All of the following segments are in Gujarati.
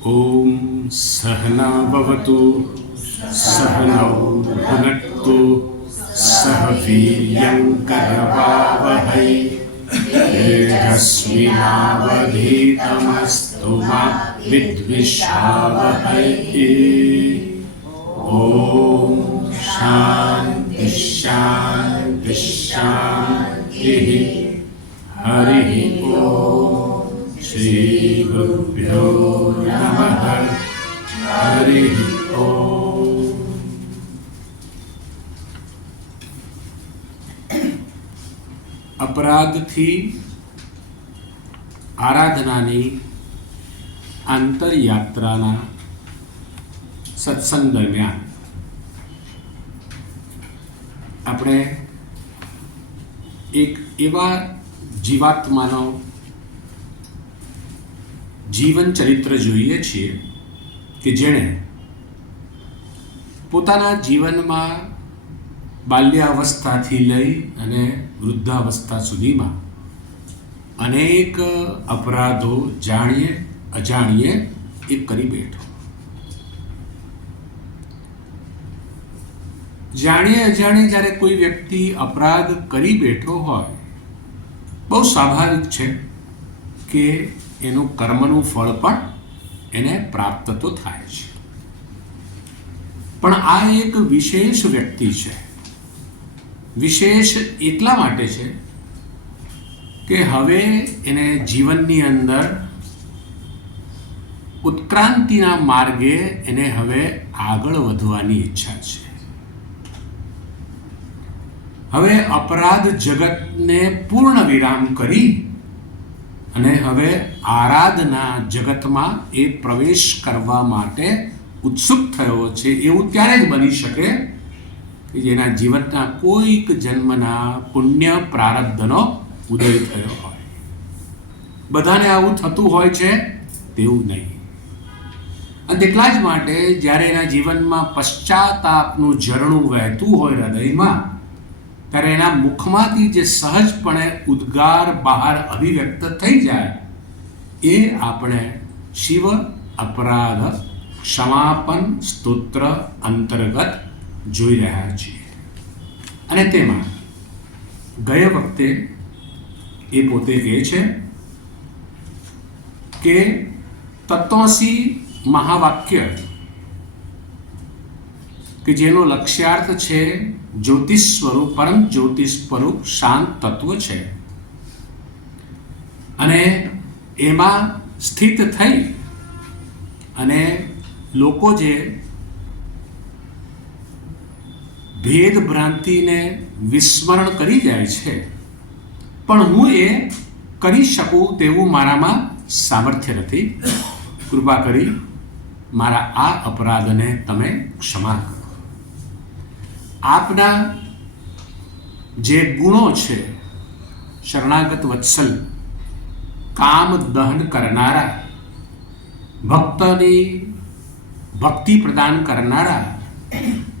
ॐ सहना भवतु सहनौ भुनक्तु सह वीर्यं करवावहै तेजस्विनावधीतमस्तु मा विद्विषावहै। ॐ शान्ति शान्ति शान्तिः। हरिः ॐ। श्री गुरुभ्यो नमः। हरिः ॐ। अपराधથી આરાધનાની આંતરયાત્રાના સત્સંગ દરમિયાન આપણે એક એવા જીવાત્માનો જીવન ચરિત્ર જોઈએ છીએ કે જેણે પોતાના જીવનમાં બાલ્યાવસ્થાથી લઈ અને વૃદ્ધાવસ્થા સુધીમાં અનેક અપરાધો જાણીએ અજાણીએ એ કરી બેઠો. જાણીએ અજાણીએ જ્યારે કોઈ વ્યક્તિ અપરાધ કરી બેઠો હોય, બહુ સ્વાભાવિક છે કે એનું કર્મનું ફળ પણ એને પ્રાપ્ત તો થાય છે. પણ આ એક વિશેષ વ્યક્તિ છે. વિશેષ એટલા માટે છે કે હવે એને જીવનની અંદર ઉત્ક્રાંતિના માર્ગે એને હવે આગળ વધવાની ઈચ્છા છે. હવે અપરાધ જગતને પૂર્ણ વિરામ કરી અને હવે આરાધના જગતમાં એ પ્રવેશ કરવા માટે ઉત્સુક થયો છે. એવું ત્યારે જ બની શકે કે જેના જીવનના કોઈક જન્મના પુણ્ય પ્રારબ્ધનો ઉદય થયો હોય. બધાને આવું થતું હોય છે તેવું નહીં. અને તેટલા જ માટે જ્યારે એના જીવનમાં પશ્ચાતાપનું ઝરણું વહેતું હોય હૃદયમાં, ત્યારે એના મુખમાંથી જે સહજપણે ઉદ્ગાર બહાર અભિવ્યક્ત થઈ જાય એ આપણે શિવ અપરાધ ક્ષમાપન સ્તોત્ર અંતર્ગત જોઈ રહ્યા છીએ. અને તેમાં ગયા વખતે એ પોતે કહે છે કે તત્વસી મહાવાક્ય કે જેનો લક્ષ્યાર્થ છે જ્યોતિષ સ્વરૂપ, પરમ જ્યોતિષ સ્વરૂપ શાંત તત્વ છે અને એમાં સ્થિત થઈ અને લોકો જે ભેદ ભ્રાંતિને વિસ્મરણ કરી જાય છે, પણ હું એ કરી શકું તેવું મારામાં સામર્થ્ય નથી. કૃપા કરી મારા આ અપરાધને તમે ક્ષમા કરો. આપના જે ગુણો છે, શરણાગત વત્સલ, કામ દહન કરનારા, ભક્તની ભક્તિ પ્રદાન કરનારા,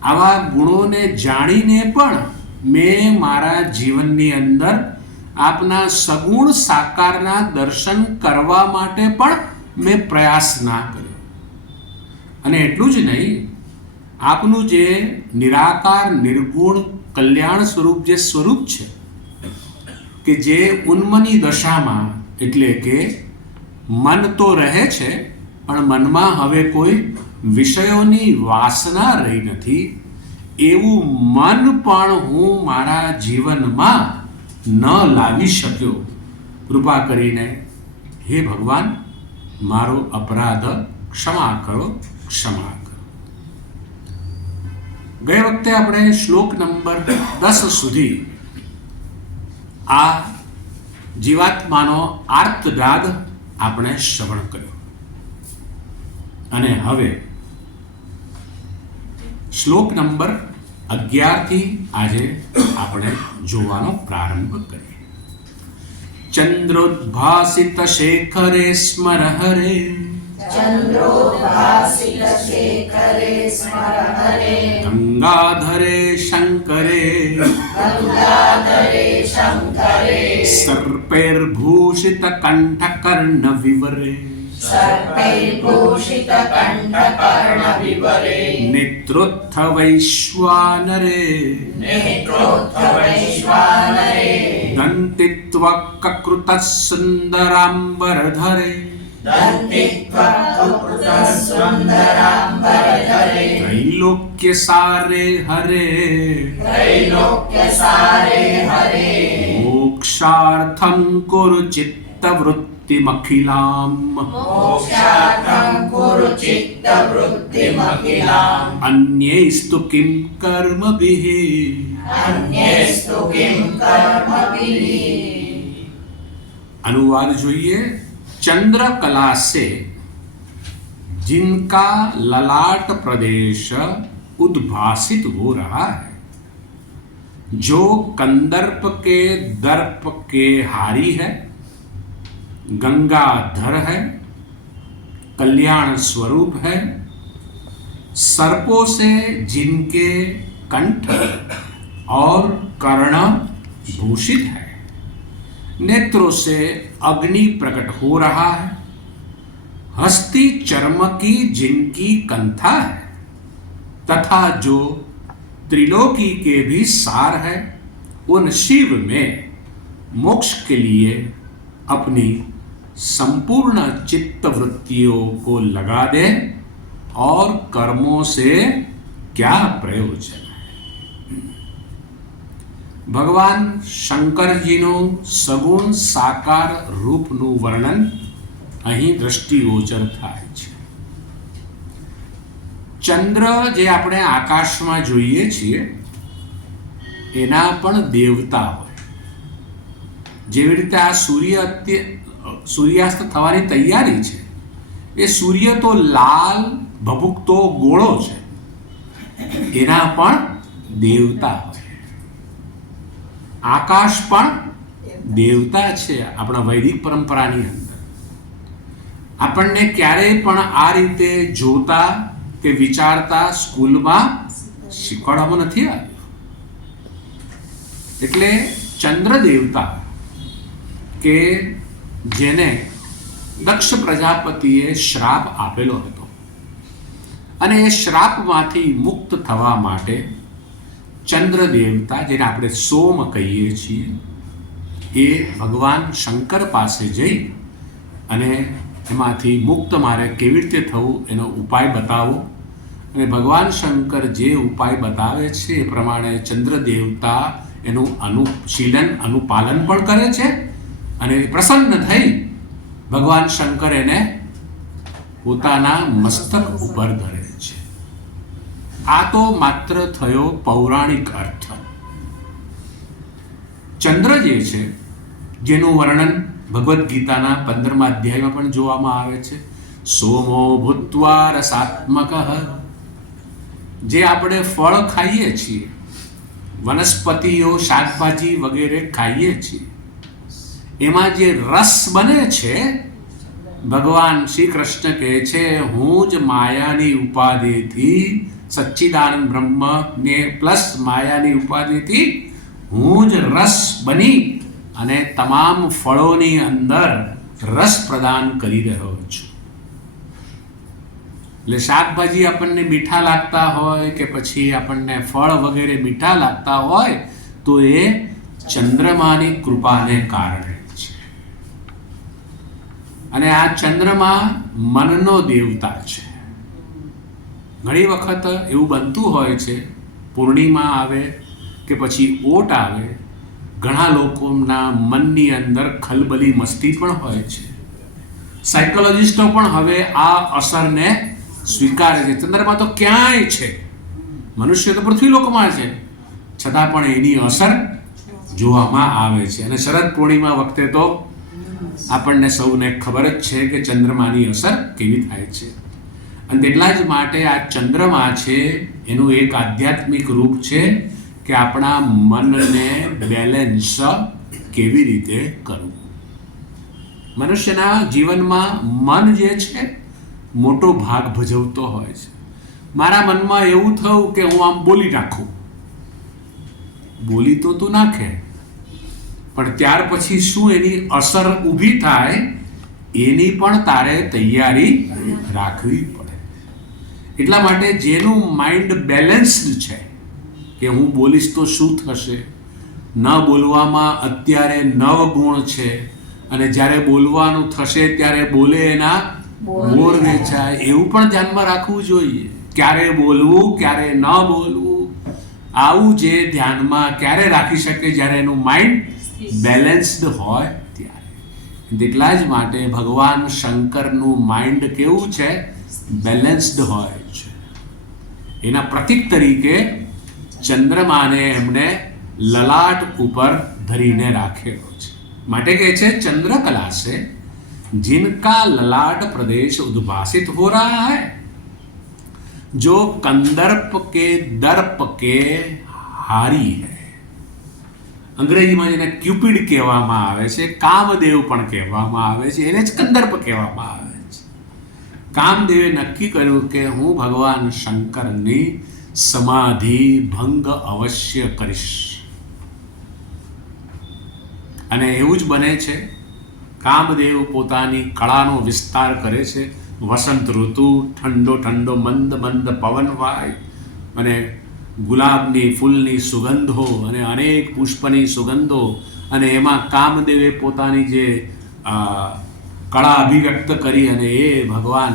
આવા ગુણોને જાણીને પણ મેં મારા જીવનની અંદર આપના સગુણ સાકારના દર્શન કરવા માટે પણ મેં પ્રયાસ ના કર્યો. અને એટલું જ નહીં, આપનું જે નિરાકાર નિર્ગુણ કલ્યાણ સ્વરૂપ જે સ્વરૂપ છે કે જે ઉન્મની દશામાં, એટલે કે મન તો રહે છે પણ મનમાં હવે કોઈ વિષયોની વાસના રહી નથી, એવું મન પણ હું મારા જીવનમાં ન લાવી શક્યો. કૃપા કરીને હે ભગવાન, મારો અપરાધ ક્ષમા કરો, ક્ષમા કરો. ગયે વખતે આપણે શ્લોક નંબર 10 સુધી આ જીવાત્માનો આર્તનાદ આપણે શ્રવણ કર્યો અને હવે શ્લોક નંબર 11 થી આજે આપણે જોવાનો પ્રારંભ કરીએ. ચંદ્રોદ્ભાસિત શેખરે સ્મર હરે, ચંદ્રોદ્ભાસિત શેખરે સ્મર હરે, ગંગાધરે શંકરે, ગંગાધરે શંકરે, સર્પૈર્ભૂષિત કંઠ કર્ણ વિવરે, सर्पैर्भूषितकण्ठकर्णविवरे नेत्रोत्थ वैश्वानरे नेत्रोत्थवैश्वानरे दन्तित्वक्कृतः सुन्दराम्बरधरे दन्तित्वक्कृतसुन्दराम्बरधरे त्रैलोक्यसारे हरे त्रैलोक्यसारे हरे मोक्षार्थं कुरु चित्तवृत्तिमखिलाम् मोक्षार्थं कुरु चित्तवृत्तिमखिलाम् अन्यैस्तु किं कर्मभिः अन्येस्तु किं कर्मभिः। अनुवाद જોઈએ। चंद्रकला से जिनका ललाट प्रदेश उद्भासित हो रहा है, जो कंदर्प के दर्प के हारी है, गंगाधर है, कल्याण स्वरूप है, सर्पों से जिनके कंठ और कर्ण भूषित है, नेत्रों से अग्नि प्रकट हो रहा है, हस्ती चर्म की जिनकी कंथा है, तथा जो त्रिलोकी के भी सार है, उन शिव में मोक्ष के लिए अपनी संपूर्ण चित्त वृत्तियों को लगा दे और कर्मों से क्या प्रयोजन। ભગવાન શંકરજીનું સગુણ સાકાર રૂપનું વર્ણન અહીં દ્રષ્ટિગોચર થાય છે। ચંદ્ર જે આપણે આકાશમાં જોઈએ છીએ એના પણ દેવતા હોય। જેવી રીતે આ સૂર્યાસ્ત થવાની તૈયારી છે, એ સૂર્ય તો લાલ ભભૂકતો ગોળો છે, એના પણ દેવતા હોય। આકાશ પણ દેવતા છે આપણા વૈદિક પરંપરાની અંદર। આપણને ક્યારેય પણ આ રીતે જોતા કે વિચારતા સ્કૂલમાં શીખવાડવામાં નથી આવ્યું। એટલે ચંદ્ર દેવતા કે જેને દક્ષ પ્રજાપતિએ શ્રાપ આપેલો હતો અને એ શ્રાપમાંથી મુક્ત થવા માટે ચંદ્ર દેવતા, જેને આપણે સોમ કહીએ છીએ, એ ભગવાન શંકર પાસે જઈ અને એમાંથી મુક્ત મારે કેવી રીતે થવું એનો ઉપાય બતાવો। અને ભગવાન શંકર જે ઉપાય બતાવે છે એ પ્રમાણે ચંદ્ર દેવતા એનું અનુશીલન અનુપાલન પણ કરે છે અને પ્રસન્ન થઈ ભગવાન શંકર એને પોતાના મસ્તક ઉપર ધરે છે। આ તો માત્ર થયો પૌરાણિક અર્થ। ચંદ્ર જે છે જેનું વર્ણન ભગવદ્ ગીતાના 15મા અધ્યાયમાં પણ જોવામાં આવે છે। સોમો ભૂત્વા રસાત્મકઃ, જે આપણે ફળ ખાઈએ છીએ, વનસ્પતિઓ શાકભાજી વગેરે ખાઈએ છીએ, એમાં જે રસ બને છે, ભગવાન શ્રી કૃષ્ણ કહે છે હું જ માયાની ઉપાધિથી સચ્ચિદાનંદ બ્રહ્મ ને પ્લસ માયાની ઉપાધિથી હું જ રસ બની અને તમામ ફળોની અંદર રસ પ્રદાન કરી રહ્યો છું। એટલે શાકભાજી આપણને મીઠા લાગતા હોય કે પછી આપણને ફળ વગેરે મીઠા લાગતા હોય તો એ ચંદ્રમાની કૃપાને કારણે છે। અને આ ચંદ્રમા મનનો દેવતા છે। ઘણી વખત એવું બનતું હોય છે, પૂર્ણિમા આવે કે પછી ઓટ આવે, ઘણા લોકોના મનની અંદર ખલબલી મસ્તી પણ હોય છે। સાયકોલોજિસ્ટો પણ હવે આ અસરને સ્વીકારે છે। ચંદ્રમાં તો ક્યાંય છે, મનુષ્ય તો પૃથ્વીલોકમાં છે, છતાં પણ એની અસર જોવામાં આવે છે। અને શરદ પૂર્ણિમા વખતે તો આપણને સૌને ખબર જ છે કે ચંદ્રમાની અસર કેવી થાય છે। અને એટલા જ માટે આ ચંદ્રમા છે એનું એક આધ્યાત્મિક રૂપ છે કે આપણા મનને બેલેન્સ કેવી રીતે કરવું। મનુષ્યના જીવનમાં મન જે છે મોટો ભાગ ભજવતો હોય છે। મારા મનમાં એવું થયું કે હું આમ બોલી નાખું, બોલી તો તું નાખે, પણ ત્યાર પછી શું એની અસર ઊભી થાય એની પણ તારે તૈયારી રાખવી પડે. એટલા માટે જેનું માઇન્ડ બેલેન્સ્ડ છે કે હું બોલીશ તો શું થશે, ન બોલવામાં અત્યારે 9 ગુણ છે અને જ્યારે બોલવાનું થશે ત્યારે બોલે એના બોર વેચાય, એવું પણ ધ્યાનમાં રાખવું જોઈએ. ક્યારે બોલવું ક્યારે ન બોલવું, આવું જે ધ્યાનમાં ક્યારે રાખી શકે, જ્યારે એનું માઇન્ડ બેલેન્સ્ડ હોય ત્યારે. એટલા જ માટે ભગવાન શંકરનું માઇન્ડ કેવું છે? બેલેન્સ્ડ હોય છે. એના પ્રતીક તરીકે ચંદ્રમાને એમને લલાટ ઉપર ધરીને રાખેલો છે. માટે કહે છે ચંદ્રકલા સે जिनका ललाट प्रदेश उद्भासित हो रहा है, जो कंदर्प के दर्प के हारी है. અંગ્રેજીમાં જેને ક્યુપિડ કહેવામાં આવે છે, કામદેવ પણ કહેવામાં આવે છે, એને જ કંદર્પ કહેવામાં આવે છે. કામદેવે નક્કી કર્યું કે હું ભગવાન શંકરની સમાધિ ભંગ અવશ્ય કરીશ. અને એવું જ બને છે. કામદેવ પોતાની કળાનો વિસ્તાર કરે છે. વસંત ઋતુ, ઠંડો ઠંડો મંદ મંદ પવન વાય અને ગુલાબની ફૂલની સુગંધો અને અનેક પુષ્પની સુગંધો, અને એમાં કામદેવે પોતાની જે કળા અભિવ્યક્ત કરી અને એ ભગવાન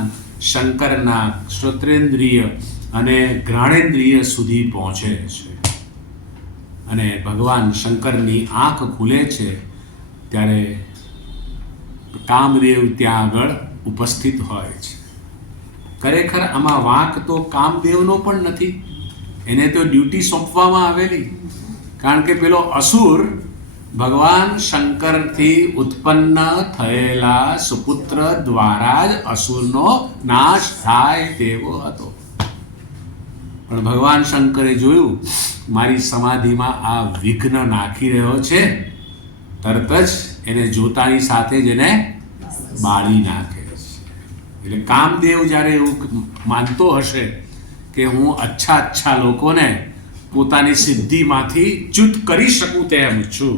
શંકરના શ્રોત્રેન્દ્રિય અને ઘ્રાણેન્દ્રિય સુધી પહોંચે છે. અને ભગવાન શંકરની આંખ ખુલે છે ત્યારે કામદેવ ત્યાં આગળ ઉપસ્થિત હોય છે. ખરેખર આમાં વાંક તો કામદેવનો પણ નથી, એને તો ડ્યુટી સોંપવામાં આવેલી. કારણ કે પેલો અસુર ભગવાન શંકરથી ઉત્પન્ન થયેલા સુપુત્ર દ્વારા જ અસુરનો નાશ થાય તેવો હતો. પણ ભગવાન શંકરે જોયું મારી સમાધિમાં આ વિઘ્ન નાખી રહ્યો છે, તરત જ એને જોતાની સાથે જ એને બાળી નાખે છે. એટલે કામદેવ જ્યારે એવું માનતો હશે કે હું અચ્છા લોકોને પોતાની સિદ્ધિમાંથી ચ્યુત કરી શકું તેમ છું,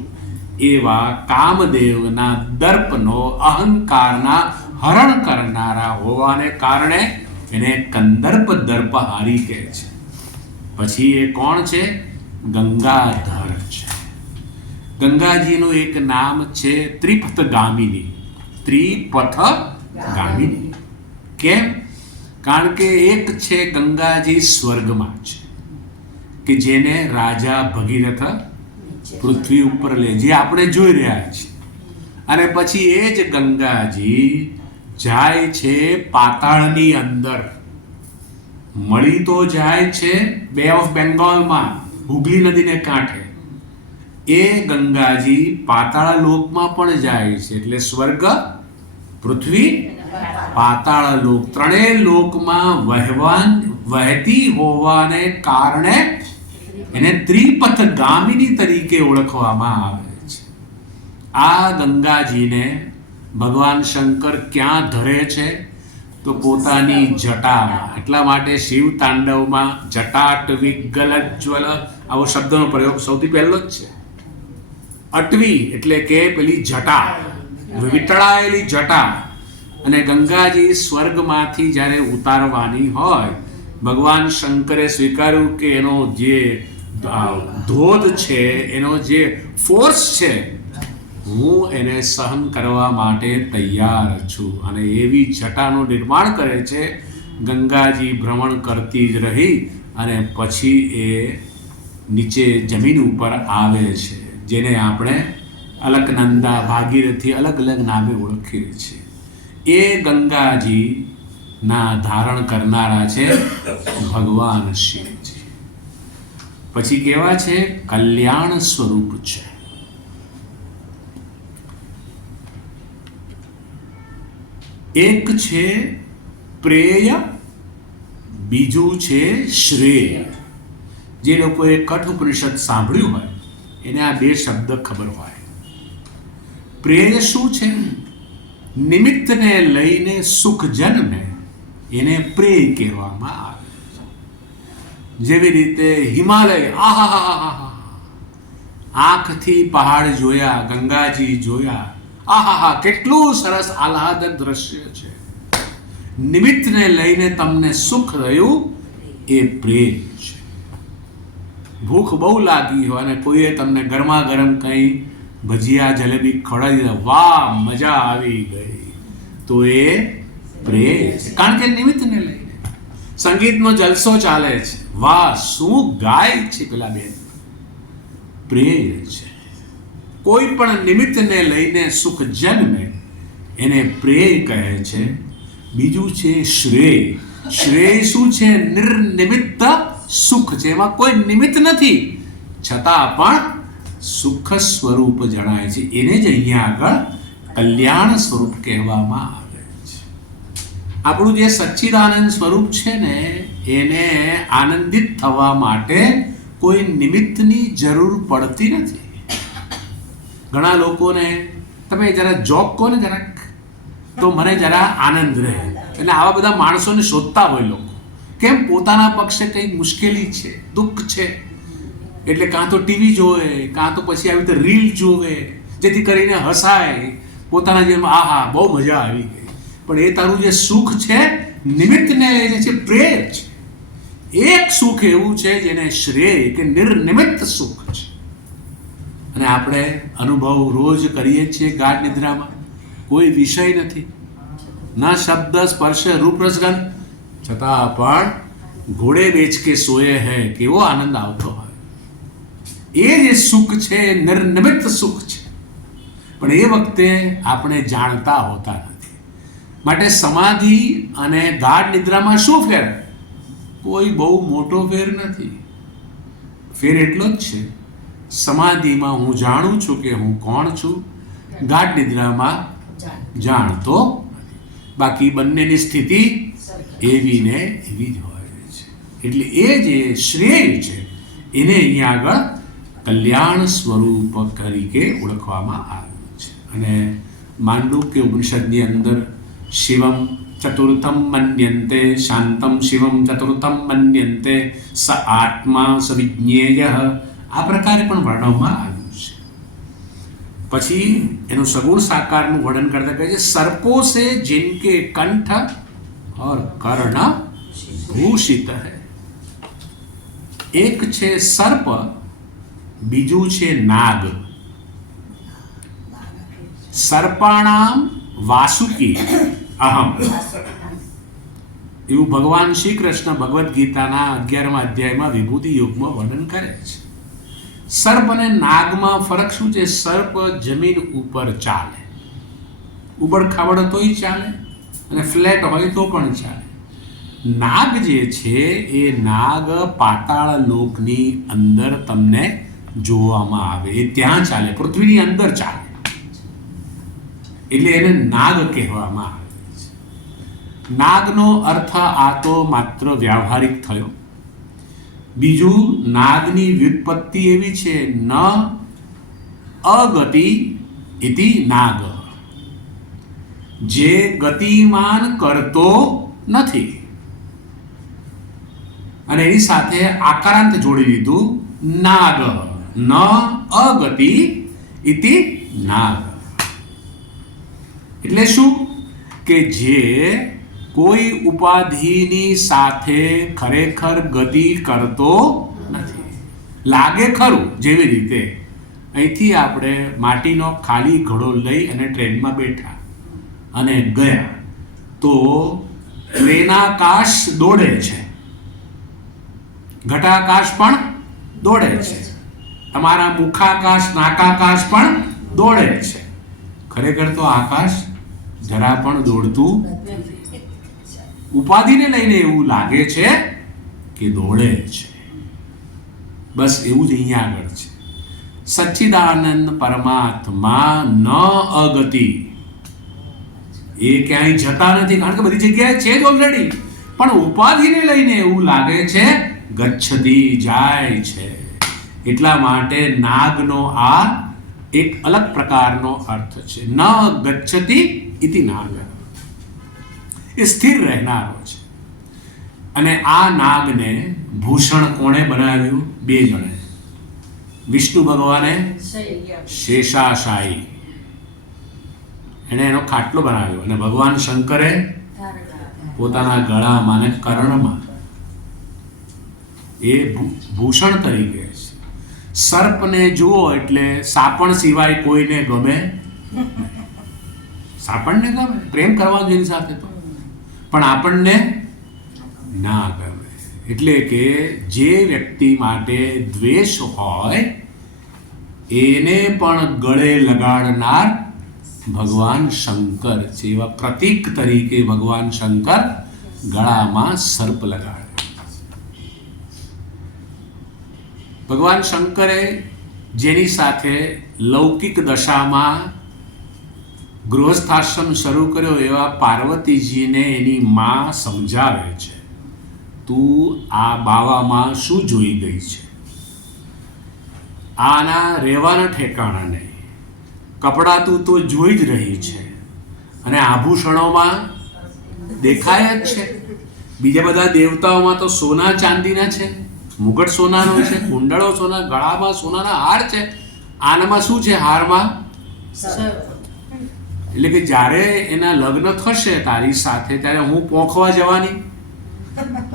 એવા કામદેવના દર્પનો, અહંકારના હરણ કરનારા હોવાને કારણે એને કંદર્પ દર્પહારી કહે છે. પછી એ કોણ છે? ગંગાધર છે. ગંગાજીનું એક નામ છે ત્રિપથગામિની. ત્રિપથગામિની કેમ? કારણ કે એક છે ગંગાજી સ્વર્ગમાં છે, કે જેને રાજા ભગીરથ પૃથ્વી ઉપર લે, જે આપણે જોઈ રહ્યા છીએ. અને પછી એ જ ગંગાજી જાય છે પાતાળની અંદર. મળી તો જાય છે બે ઓફ બેંગોલમાં, હુગલી નદીને કાંઠે. એ ગંગાજી પાતાળ લોકમાં પણ જાય છે. એટલે સ્વર્ગ, પૃથ્વી, પાતાળ લોક, ત્રણેય લોકમાં વહેતી હોવાને કારણે એને ત્રિપથગામિની તરીકે ઓળખવામાં આવે છે. આ ગંગાજીને ભગવાન શંકર ક્યાં ધરે છે? તો પોતાની જટામાં. એટલા માટે શિવ તાંડવમાં જટાટવી ગલજ્વલ આવો શબ્દનો પ્રયોગ સૌથી પહેલો જ છે. અટવી એટલે કે પેલી જટા, વિતળાયેલી જટા. અને ગંગાજી સ્વર્ગમાંથી જ્યારે ઉતારવાની હોય, ભગવાન શંકરે સ્વીકાર્યું કે એનો જે ધોધ છે, એનો જે ફોર્સ છે, હું એને સહન કરવા માટે તૈયાર છું. અને એવી જટાનું નિર્માણ કરે છે. ગંગાજી ભ્રમણ કરતી જ રહી અને પછી એ નીચે જમીન ઉપર આવે છે, જેને આપણે અલકનંદા, ભાગીરથી અલગ અલગ નામે ઓળખીએ છીએ. એ ગંગાજીના ધારણ કરનારા છે ભગવાન શિવજી. પછી કેવા છે? કલ્યાણ સ્વરૂપ છે. એક છે પ્રેય, બીજું છે શ્રેય. જે લોકોએ કઠોપનિષદ સાંભળ્યું હોય એને આ બે શબ્દ ખબર હોય. પ્રેય શું છે? નિમિત્તને લઈને સુખ જન્મે એને પ્રેય કહેવામાં આવે છે. જેવી રીતે હિમાલય, આહાહાહા, આંખથી પહાડ જોયા, ગંગાજી જોયા, આહાહા, કેટલું સરસ આહલાદક દ્રશ્ય છે. નિમિત્તને લઈને તમને સુખ રહ્યું એ પ્રેમ છે. ભૂખ બહુ લાગી હોય અને કોઈએ તમને ગરમા ગરમ કંઈ ભજીયા જલેબી ખવડાવી દીધા, વાહ મજા આવી ગઈ, તો એ પ્રેમ છે. કારણ કે નિમિત્તને લઈને સંગીતનો જલસો ચાલે છે, વાહ શું ગાય છે પેલા બેન, પ્રેમ છે. કોઈ પણ નિમિત્તને લઈને સુખ જન્મે એને પ્રેય કહે છે. બીજું છે શ્રેય. શ્રેય શું છે? નિર્નિમિત્ત સુખ છે, એમાં કોઈ નિમિત્ત નથી છતાં પણ સુખ સ્વરૂપ જણાય છે. એને જ અહીંયા આગળ કલ્યાણ સ્વરૂપ કહેવામાં આવે છે. આપણું જે સચ્ચિદાનંદ સ્વરૂપ છે ને, એને આનંદિત થવા માટે કોઈ નિમિત્તની જરૂર પડતી નથી. ઘણા લોકોને તમે જરા જોક કહો ને જરાક, તો મને જરા આનંદ રહે. એટલે આવા બધા માણસોને શોધતા હોય લોકો, કેમ પોતાના પક્ષે કંઈક મુશ્કેલી છે, દુઃખ છે, એટલે કાં તો ટીવી જોવે, કાં તો પછી આવી રીતે રીલ જોવે, જેથી કરીને હસાય પોતાના જીવનમાં, આહા બહુ મજા આવી ગઈ. પણ એ તારું જે સુખ છે નિમિત્તને લઈને છે, પ્રેમ છે. એક સુખ એવું છે જેને શ્રેય કે નિર્નિમિત્ત સુખ છે. અને આપણે અનુભવ રોજ કરીએ છીએ ગાઢ નિદ્રામાં. કોઈ વિષય નથી, ના શબ્દ સ્પર્શ રૂપ રસગંધ, છતાં પણ ઘોડે બેચ કે સોયે હૈ, કેવો આનંદ આવતો હોય. એ જે સુખ છે નિર્નિમિત્ત સુખ છે, પણ એ વખતે આપણે જાણતા હોતા નથી. માટે સમાધિ અને ગાઢ નિદ્રામાં શું ફેર? કોઈ બહુ મોટો ફેર નથી. ફેર એટલો જ છે, સમાધિમાં હું જાણું છું કે હું કોણ છું, ગાઢ નિદ્રામાં જાણતો નથી. બાકી બંનેની સ્થિતિ એવી ને એવી જ હોય છે. એટલે એ જે શ્રેય છે એને અહીંયા આગળ કલ્યાણ સ્વરૂપ તરીકે ઓળખવામાં આવ્યું છે. અને માંડુક્ય ઉપનિષદની અંદર શિવમ ચતુર્થમ મન્યન્તે, શાંતમ શિવમ ચતુર્થમ મન્યન્તે, સ આત્મા સ વિજ્ઞેય, આ પ્રકારે પણ વર્ણવવામાં આવ્યું છે. પછી એનું સગુણ સાકારનું વર્ણન કરતા કહે છે, સર્પો સે जिनके कंठ और कर्ण भूषित है. એક છે સર્પ, બીજું છે નાગ. સર્પાણામ વાસુકી અહમ, એવું ભગવાન શ્રી કૃષ્ણ ભગવદ્ ગીતાના 11મા અધ્યાયમાં વિભૂતિ યોગમાં વર્ણન કરે છે. સર્પ અને નાગમાં ફરક શું છે? સર્પ જમીન ઉપર ચાલે, ઉબડ ખાબડ તોય ચાલે અને ફ્લેટ હોય તો પણ ચાલે. નાગ જે છે એ નાગ પાતાળ લોકની અંદર તમને જોવામાં આવે, એ ત્યાં ચાલે, પૃથ્વીની અંદર ચાલે, એટલે એને નાગ કહેવામાં આવે છે. નાગનો અર્થ આ તો માત્ર વ્યાવહારિક થયો. બીજું, નાગની વ્યુત્પત્તિ એવી છે, ન અગતિ ઇતિ નાગ, જે ગતિમાન કરતો નથી. અને એની સાથે આકારાંત જોડી દીધું, નાગ, ન અગતિ ઇતિ નાગ. એટલે શું કે જે કોઈ ઉપાધિની સાથે ખરેખર ગતિ કરતો નથી. લાગે ખરું, જેવી રીતે અહીંથી આપણે માટીનો ખાલી ઘડો લઈ અને ટ્રેનમાં બેઠા અને ગયા, તો ટ્રેનાકાશ દોડે છે, ઘટાકાશ પણ દોડે છે, તમારા મુખાકાશ નાકાકાશ પણ દોડે છે. ખરેખર તો આકાશ જરા પણ દોડતું નથી. ઉપાધિને લઈને એવું લાગે છે કે દોડે છે. બસ એવું જ અહીંયા આગળ છે. સચ્ચિદાનંદ પરમાત્મા ન અગતિ, એ ક્યાંય જતા નથી, કારણ કે બધી જગ્યાએ છે જ ઓલરેડી, પણ ઉપાધિને લઈને એવું લાગે છે ગચ્છતિ, જાય છે. એટલા માટે નાગનો આ એક અલગ પ્રકારનો અર્થ છે. ન ગચ્છતિ ઇતિ નાગ, એ સ્થિર રહેનારો છે. અને આ નાગને ભૂષણ કોણે બનાવ્યું? બે જણે. વિષ્ણુ ભગવાને શેષાશાયી એણે એનો ખાટલો બનાવ્યો અને ભગવાન શંકરે પોતાના ગળામાં અને કર્ણમાં એ ભૂષણ તરીકે છે. સર્પને જુઓ એટલે સાપણ સિવાય કોઈને ગમે નહીં. સાપણને ગમે, પ્રેમ કરવાનો એની સાથે તો, પણ આપણને ના ગમે. એટલે કે જે વ્યક્તિ માટે દ્વેષ હોય એને પણ ગળે લગાડનાર ભગવાન શંકર છે. એવા પ્રતીક તરીકે ભગવાન શંકર ગળામાં સર્પ લગાડે. ભગવાન શંકરે જેની સાથે લૌકિક દશામાં ગૃહસ્થાશ્રમ શરૂ કર્યો એવા પાર્વતીજીને એની માં સમજાવે છે, તું આ બાવામાં શું જોઈ ગઈ છે? આના રહેવાના ઠેકાણા નહીં. કપડાં તું તો જોઈ જ રહી છે અને આભૂષણોમાં દેખાય જ છે. બીજા બધા દેવતાઓમાં તો સોના ચાંદીના છે, મુગટ સોનાનો છે, કુંડળો સોના, ગળામાં સોનાના હાર છે. આનામાં શું છે? હારમાં એટલે કે જ્યારે એના લગ્ન થશે તારી સાથે ત્યારે હું પોંખવા જવાની,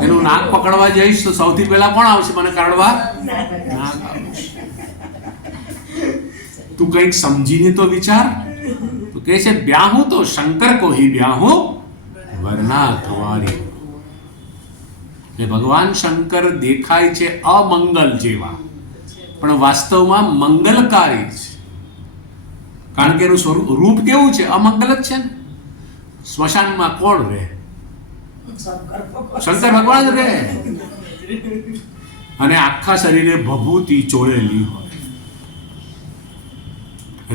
એનું નાક પકડવા જઈશ તો સૌથી પહેલા કોણ આવશે મને કાઢવા? નાક આવશે. તું કંઈક સમજીને તો વિચાર. તો કહે છે બ્યાહું તો શંકર કો હી બ્યાહું વરના તમારી. એટલે ભગવાન શંકર દેખાય છે અમંગલ જેવા, પણ વાસ્તવમાં મંગલકારી છે. કારણ કે એનું રૂપ કેવું છે? અમંગલ જ છે ને. સ્મશાનમાં કોણ રહે? શંકર ભગવાન રહે. અને આખા શરીરે ભભૂતિ ચોળેલી હોય,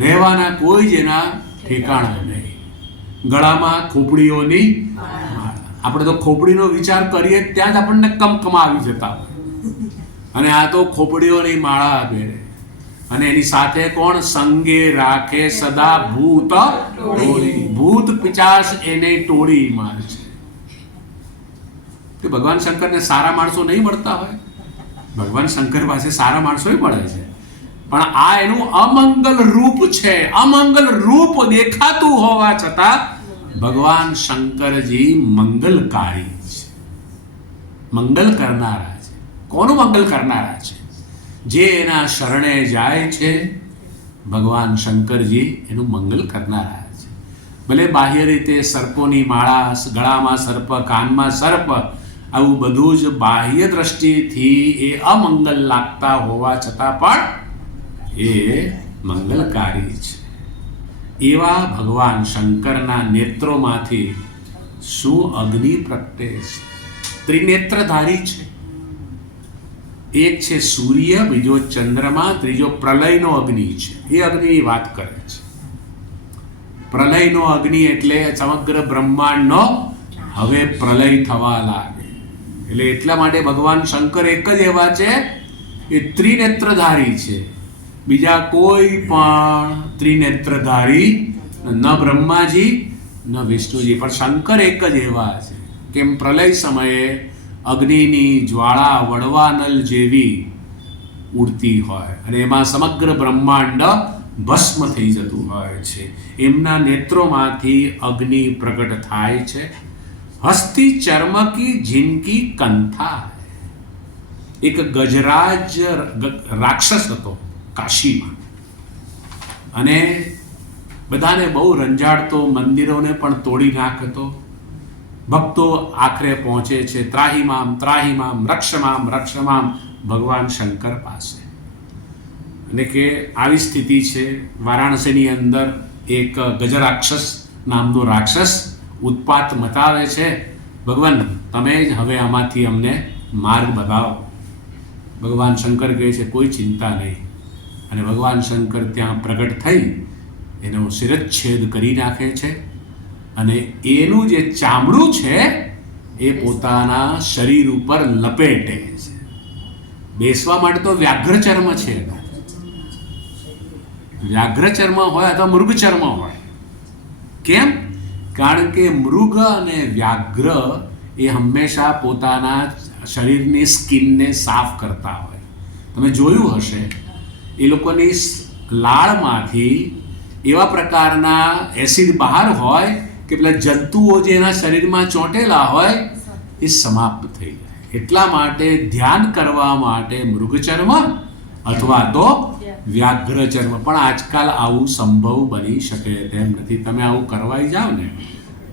રહેવાના કોઈ જ એના ઠેકાણા નહીં. ગળામાં ખોપડીઓની માળા. આપણે તો ખોપડીનો વિચાર કરીએ ત્યાં જ આપણને કમકમા આવી જતા હોય, અને આ તો ખોપડીઓની માળા પહેરે. અને એની સાથે કોણ? સંગે રાખે સદા ભૂત ટોળી. ભૂત પિચાસ એને ટોળીમાં છે. કે ભગવાન શંકરને સારા માણસો નહીં મળતા હોય? ભગવાન શંકર પાસે સારા માણસો મળે છે, પણ આ એનું અમંગલ રૂપ છે. અમંગલ રૂપ દેખાતું હોવા છતાં ભગવાન શંકરજી મંગલકારી છે, મંગલ કરનારા છે. કોનું મંગલ કરનારા છે? જે એના શરણે જાય છે ભગવાન શંકરજી એનું મંગલ કરનારા છે. ભલે બાહ્ય રીતે સર્પોની માળા, ગળામાં સર્પ, કાનમાં સર્પ, આવું બધું જ બાહ્ય દ્રષ્ટિથી એ અમંગલ લાગતા હોવા છતાં પણ એ મંગલકારી છે. એવા ભગવાન શંકરના નેત્રોમાંથી શું અગ્નિ પ્રગટે છે? ત્રિનેત્રધારી છે. એક છે સૂર્ય, બીજો ચંદ્રમા, ત્રીજો પ્રલયનો અગ્નિ છે. એ અગ્નિની વાત કરે છે. પ્રલયનો અગ્નિ એટલે સમગ્ર બ્રહ્માંડનો હવે પ્રલય થવા લાગે. એટલે એટલા માટે ભગવાન શંકર એક જ એવા છે, એ ત્રિનેત્રધારી છે. બીજા કોઈ પણ ત્રિનેત્રધારી ન બ્રહ્માજી ન વિષ્ણુજી, પણ શંકર એક જ એવા છે. કેમ? પ્રલય સમયે અગ્નિની જ્વાળા વડવાનલ જેવી ઉડતી હોય અને એમાં સમગ્ર બ્રહ્માંડ ભસ્મ થઈ જતું હોય છે. એમના નેત્રોમાંથી અગ્નિ પ્રગટ થાય છે. હસ્તી ચર્મકી જિનકી કંથા. એક ગજરાજ રાક્ષસ હતો કાશીમાં, અને બધાને બહુ રંજાડતો, મંદિરોને પણ તોડી નાખતો. ભક્તો આખરે પહોંચે છે ત્રાહિમામ ત્રાહિમામ રક્ષમામ રક્ષમામ ભગવાન શંકર પાસે. એટલે કે આવી સ્થિતિ છે. વારાણસીની અંદર એક ગજરાક્ષસ નામનો રાક્ષસ ઉત્પાત મચાવે છે. ભગવાન તમે જ હવે આમાંથી અમને માર્ગ બતાવો. ભગવાન શંકર કહે છે કોઈ ચિંતા નહીં. અને ભગવાન શંકર ત્યાં પ્રગટ થઈ એનો શિરચ્છેદ કરી નાખે છે, અને એનું જે ચામડું છે એ પોતાના શરીર ઉપર લપેટે છે. બેસવા માટે તો વ્યાઘ્ર ચર્મ છે. વ્યાઘ્ર ચર્મ હોય અથવા મૃગ ચર્મ હોય. કેમ? કારણ કે મૃગ અને વ્યાઘ્ર એ હંમેશા પોતાના શરીરની સ્કિનને સાફ કરતા હોય. તમે જોયું હશે એ લોકોની લાળમાંથી એવા પ્રકારના એસિડ બહાર હોય કે પેલા જંતુઓ જે એના શરીરમાં ચોંટેલા હોય એ સમાપ્ત થઈ જાય. એટલા માટે ધ્યાન કરવા માટે મૃગચર્મ અથવા તો વ્યાઘ્રચર્મ. પણ આજકાલ આવું સંભવ બની શકે તેમ નથી. તમે આવું કરવાઈ જાઓ ને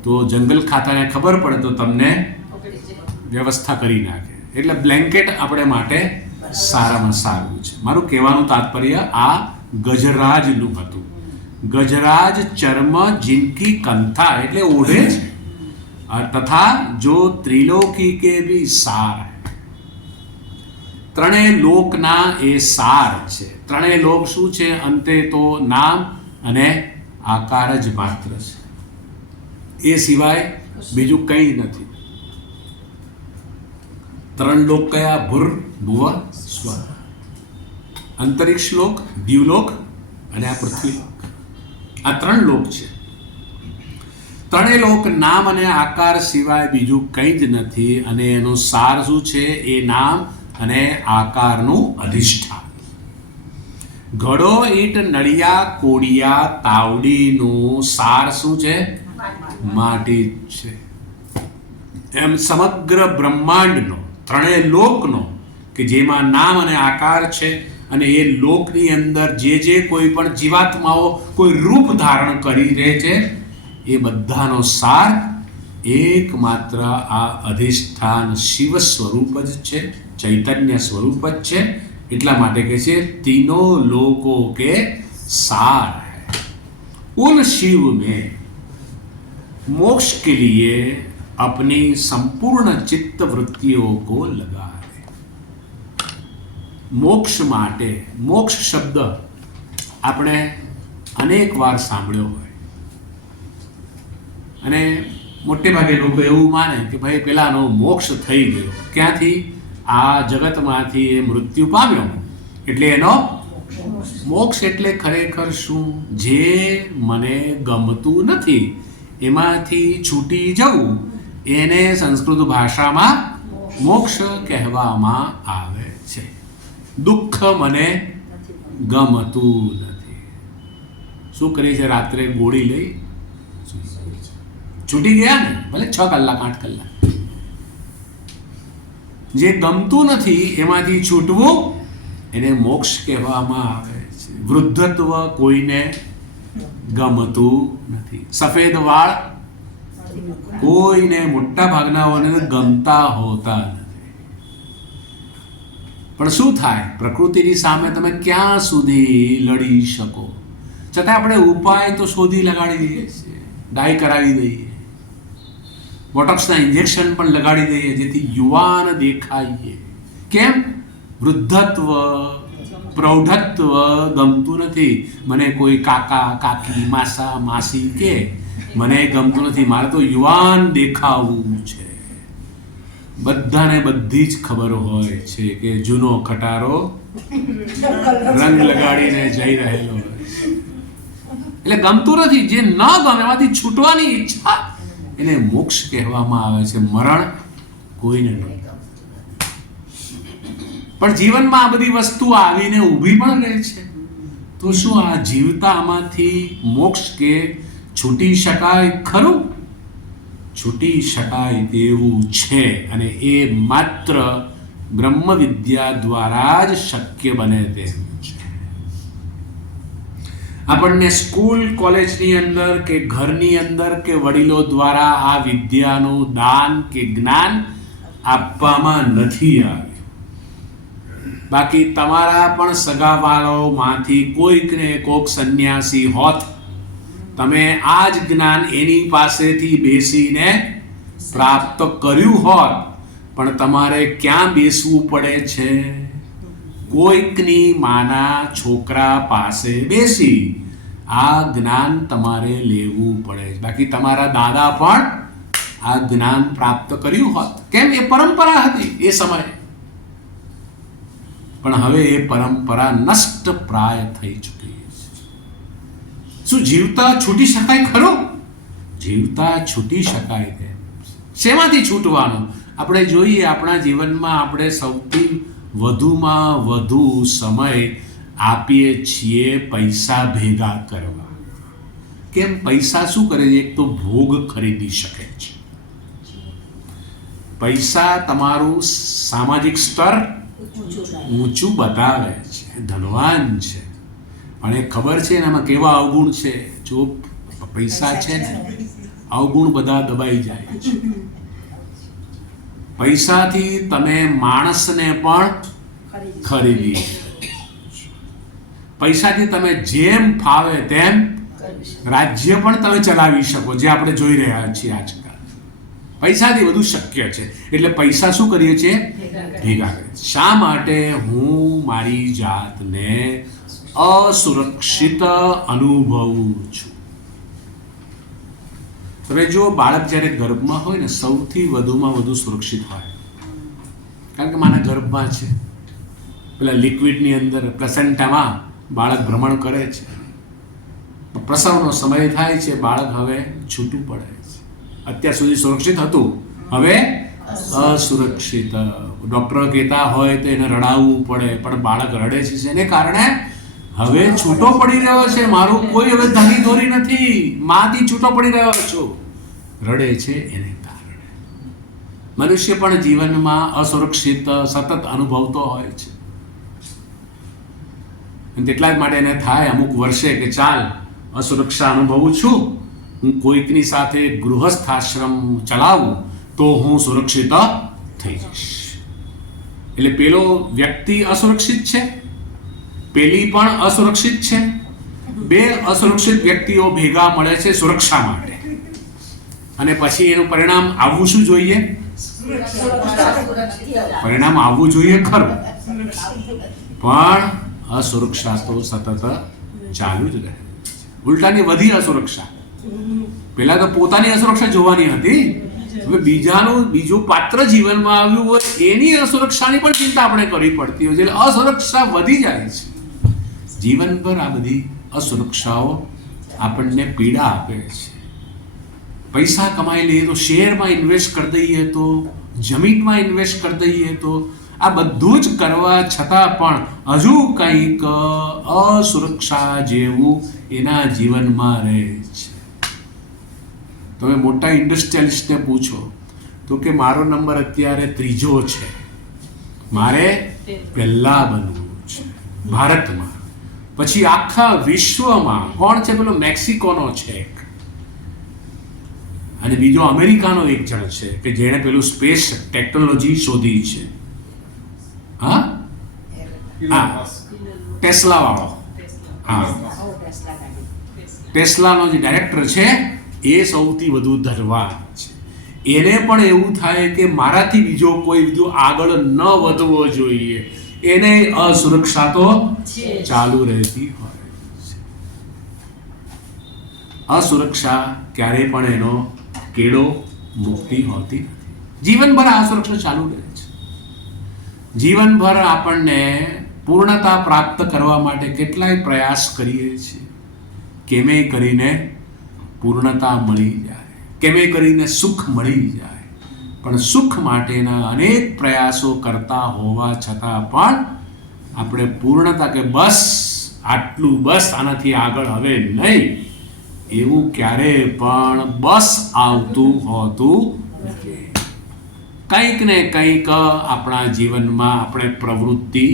તો જંગલ ખાતાને ખબર પડે તો તમને વ્યવસ્થા કરી નાખે. એટલે બ્લેન્કેટ આપણે માટે સારામાં સારું છે. મારું કહેવાનું તાત્પર્ય આ ગજરાજનું હતું. गजराज चर्म जिनकी कंथा એટલે ઓઢે છે, તથા જો ત્રિલોકી કે ભી સાર है. ત્રણેય લોકના એ સાર છે. ત્રણેય લોક શું છે? અંતે તો નામ અને આકાર જ માત્ર છે. એ સિવાય બીજું કંઈ નથી. ત્રણ લોક કયા? ભૂર ભુવ સ્વ. અંતરિક્ષ લોક, દ્યુલોક અને આ પૃથ્વી લોક. આ ત્રણ લોક છે. ત્રણેય લોક નામ અને આકાર સિવાય બીજું કંઈ જ નથી. અને એનું સાર શું છે? એ નામ અને આકારનું અધિષ્ઠાન. ઘડો, ઈંટ, નળિયા, કોડિયા, તાવડીનું સાર શું છે? માટી જ છે. એમ સમગ્ર બ્રહ્માંડનો, ત્રણેય લોકનો કે જેમાં નામ અને આકાર છે, અને એ લોકની અંદર જે કોઈ પણ જીવાત્માઓ કોઈ રૂપ ધારણ કરી રહે છે, એ બધાનો સાર એકમાત્ર આ અધિષ્ઠાન શિવ સ્વરૂપ જ છે, ચૈતન્ય સ્વરૂપ જ છે. એટલા માટે કહે છે તીનો લોકો કે सार है. उन शिव में मोक्ष के लिए अपनी संपूर्ण चित्त वृत्तियों को लगा दे. મોક્ષ માટે, મોક્ષ શબ્દ આપણે અનેક વાર સાંભળ્યો હોય અને મોટે ભાગે લોકો એવું માને કે ભાઈ પેલાનો મોક્ષ થઈ ગયો. ક્યાંથી? આ જગતમાંથી એ મૃત્યુ પામ્યો એટલે એનો મોક્ષ. એટલે ખરેખર શું? જે મને ગમતું નથી એમાંથી છૂટી જવું, એને સંસ્કૃત ભાષામાં મોક્ષ કહેવામાં આવે છે. દુઃખ મને ગમતું નથી. શું કરે છે? રાત્રે ગોળી લઈ છૂટી ગયા ને, ભલે 6 કલાક 8 કલાક. જે ગમતું નથી એમાંથી છૂટવું એને મોક્ષ કહેવામાં આવે છે. વૃદ્ધત્વ કોઈને ગમતું નથી. સફેદ વાળ કોઈને, મોટા ભાગનાઓને ગમતા હોતા નથી. પણ શું થાય? પ્રકૃતિની સામે તમે ક્યાં સુધી લડી શકો? છતાં આપણે ઉપાય તો શોધી લગાડી દઈએ છીએ. ડાય કરાવી દઈએ, બોટોક્સના ઇન્જેક્શન પણ લગાડી દઈએ જેથી યુવાન દેખાઈએ. કેમ? વૃદ્ધત્વ, પ્રૌઢત્વ ગમતું નથી. મને કોઈ કાકા કાકી માસા માસી કે મને ગમતું નથી. મારે તો યુવાન દેખાવું છે. બધાને બધી જ ખબર હોય છે કે જૂનો ખટારો રંગ લગાડીને જઈ રહેલો હોય. એટલે ગમતું નથી. જે ન ગમે એમાંથી છૂટવાની ઈચ્છા એને મોક્ષ કહેવામાં આવે છે. મરણ કોઈને નહીં. પણ જીવનમાં આ બધી વસ્તુ આવીને ઊભી પણ રહે છે. તો શું આ જીવતામાંથી મોક્ષ કે છૂટી શકાય ખરું? છૂટી શકાય તેવું છે, અને એ માત્ર બ્રહ્મ વિદ્યા દ્વારા જ શક્ય બને તેમ છે. આપણને સ્કૂલ કોલેજની અંદર કે ઘરની અંદર કે વડીલો દ્વારા આ વિદ્યાનું દાન કે જ્ઞાન આપવામાં નથી આવ્યું. બાકી તમારા પણ સગાવાળાઓમાંથી કોઈકને કોઈક સંન્યાસી હોત, તમે આ જ જ્ઞાન એની પાસેથી બેસીને પ્રાપ્ત કર્યું હોત. પણ તમારે ક્યાં બેસવું પડે છે? કોઈકની માના છોકરા પાસે બેસી આ જ્ઞાન તમારે લેવું પડે. બાકી તમારા દાદા પણ આ જ્ઞાન પ્રાપ્ત કર્યું હોત. કેમ? એ પરંપરા હતી એ સમયે. પણ હવે એ પરંપરા નષ્ટ પ્રાય થઈ ચૂકી છે. શું જીવતા છૂટી શકાય ખરું? જીવતા છૂટી શકાય તેમ. શેમાંથી છૂટવાનું? આપણે જોઈએ આપણા જીવનમાં આપણે સૌથી વધુમાં વધુ સમય આપીએ છીએ પૈસા ભેગા કરવા. કેમ? પૈસા શું કરે છે? એક તો ભોગ ખરીદી શકે છે. પૈસા તમારું સામાજિક સ્તર ઊંચું બતાવે છે, ધનવાન છે. પણ એ ખબર છે એનામાં કેવા અવગુણ છે. જો પૈસા છે ને, અવગુણ બધા દબાઈ જાય છે. પૈસાથી તમે માણસને પણ ખરીદી, પૈસાથી તમે જેમ ફાવે તેમ રાજ્ય પણ તમે ચલાવી શકો, જે આપણે જોઈ રહ્યા છીએ આજકાલ. પૈસાથી બધું શક્ય છે. એટલે પૈસા શું કરીએ છીએ? ભેગા કરીએ. શા માટે હું મારી જાતને અસુરક્ષિત અનુભવું છું? તમે જો બાળક જ્યારે ગર્ભમાં હોય ને, સૌથી વધુમાં વધુ સુરક્ષિત હોય, કારણ કે માના ગર્ભમાં છે. પેલા લિક્વિડની અંદર પ્લેસેન્ટામાં બાળક ભ્રમણ કરે છે. પ્રસવનો સમય થાય છે, બાળક હવે છૂટું પડે છે. અત્યાર સુધી સુરક્ષિત હતું, હવે અસુરક્ષિત. ડૉક્ટરો કહેતા હોય તો એને રડાવવું પડે, પણ બાળક રડે છે. એને કારણે હવે છૂટો પડી રહ્યો છે. મારું કોઈ હવે ધાની દોરી નથી, માથી છૂટો પડી રહ્યો છું. રડે છે એને કારણે. મનુષ્ય પણ જીવનમાં અસુરક્ષિત સતત અનુભવતો હોય છે. તેટલા જ માટે એને થાય અમુક વર્ષે કે ચાલ, અસુરક્ષા અનુભવું છું, હું કોઈકની સાથે ગૃહસ્થ આશ્રમ ચલાવું તો હું સુરક્ષિત થઈ જઈશ. એટલે પેલો વ્યક્તિ અસુરક્ષિત છે, પેલી પણ અસુરક્ષિત છે. બે અસુરક્ષિત વ્યક્તિઓ ભેગા મળે છે સુરક્ષા માટે, અને પછી એનું પરિણામ આવવું શું જોઈએ? પરિણામ આવવું જોઈએ ખરું, પણ અસુરક્ષા તો સતત ચાલુ જ રહે. ઉલટાની વધી અસુરક્ષા. પહેલા તો પોતાની અસુરક્ષા જોવાની હતી, હવે બીજું પાત્ર જીવનમાં આવ્યું હોય એની અસુરક્ષાની પણ ચિંતા આપણે કરવી પડતી હોય છે. એટલે અસુરક્ષા વધી જાય છે. જીવનભર આ બધી અસુરક્ષાઓ આપણને પીડા આપે છે. પૈસા કમાઈ લઈએ તો, શેરમાં ઇન્વેસ્ટ કરી દઈએ તો, જમીનમાં ઇન્વેસ્ટ કરી દઈએ તો, આ બધું જ કરવા છતાં પણ હજુ કંઈક અસુરક્ષા જેવું એના જીવનમાં રહે છે. તમે મોટા ઇન્ડસ્ટ્રીયલિસ્ટને પૂછો તો કે મારો નંબર અત્યારે 3જો છે, મારે પહેલા બનવું છે ભારતમાં. પછી આખા વિશ્વમાં કોણ છે? પેલો મેક્સિકોનો છે, અને બીજો અમેરિકાનો એક જણ છે કે જેણે પેલું સ્પેસ ટેકનોલોજી શોધી છે. ટેસ્લા વાળો. ટેસ્લાનો જે ડાયરેક્ટર છે એ સૌથી વધુ ધનવાન છે. એને પણ એવું થાય કે મારાથી બીજો કોઈ બીજો આગળ ન વધવો જોઈએ, એને અસુરક્ષા તો ચાલુ રહેતી હોય છે. અસુરક્ષા ક્યારેય પણ એનો કેડો મુક્તિ હોતી નથી. જીવનભર આ અસુરક્ષા ચાલુ રહે છે. જીવનભર આપણને પૂર્ણતા પ્રાપ્ત કરવા માટે કેટલાય પ્રયાસ કરીએ છીએ. કેમે કરીને પૂર્ણતા મળી જાય, કેમે કરીને સુખ મળી જાય, પણ સુખ માટેના અનેક પ્રયાસો કરતા હોવા છતાં પણ આપણે પૂર્ણતા કે બસ આટલું, બસ આનાથી આગળ હવે નહીં, એવું ક્યારે પણ બસ આવતું હોતું નથી. કંઈક ને કંઈક આપણા જીવનમાં આપણે પ્રવૃત્તિ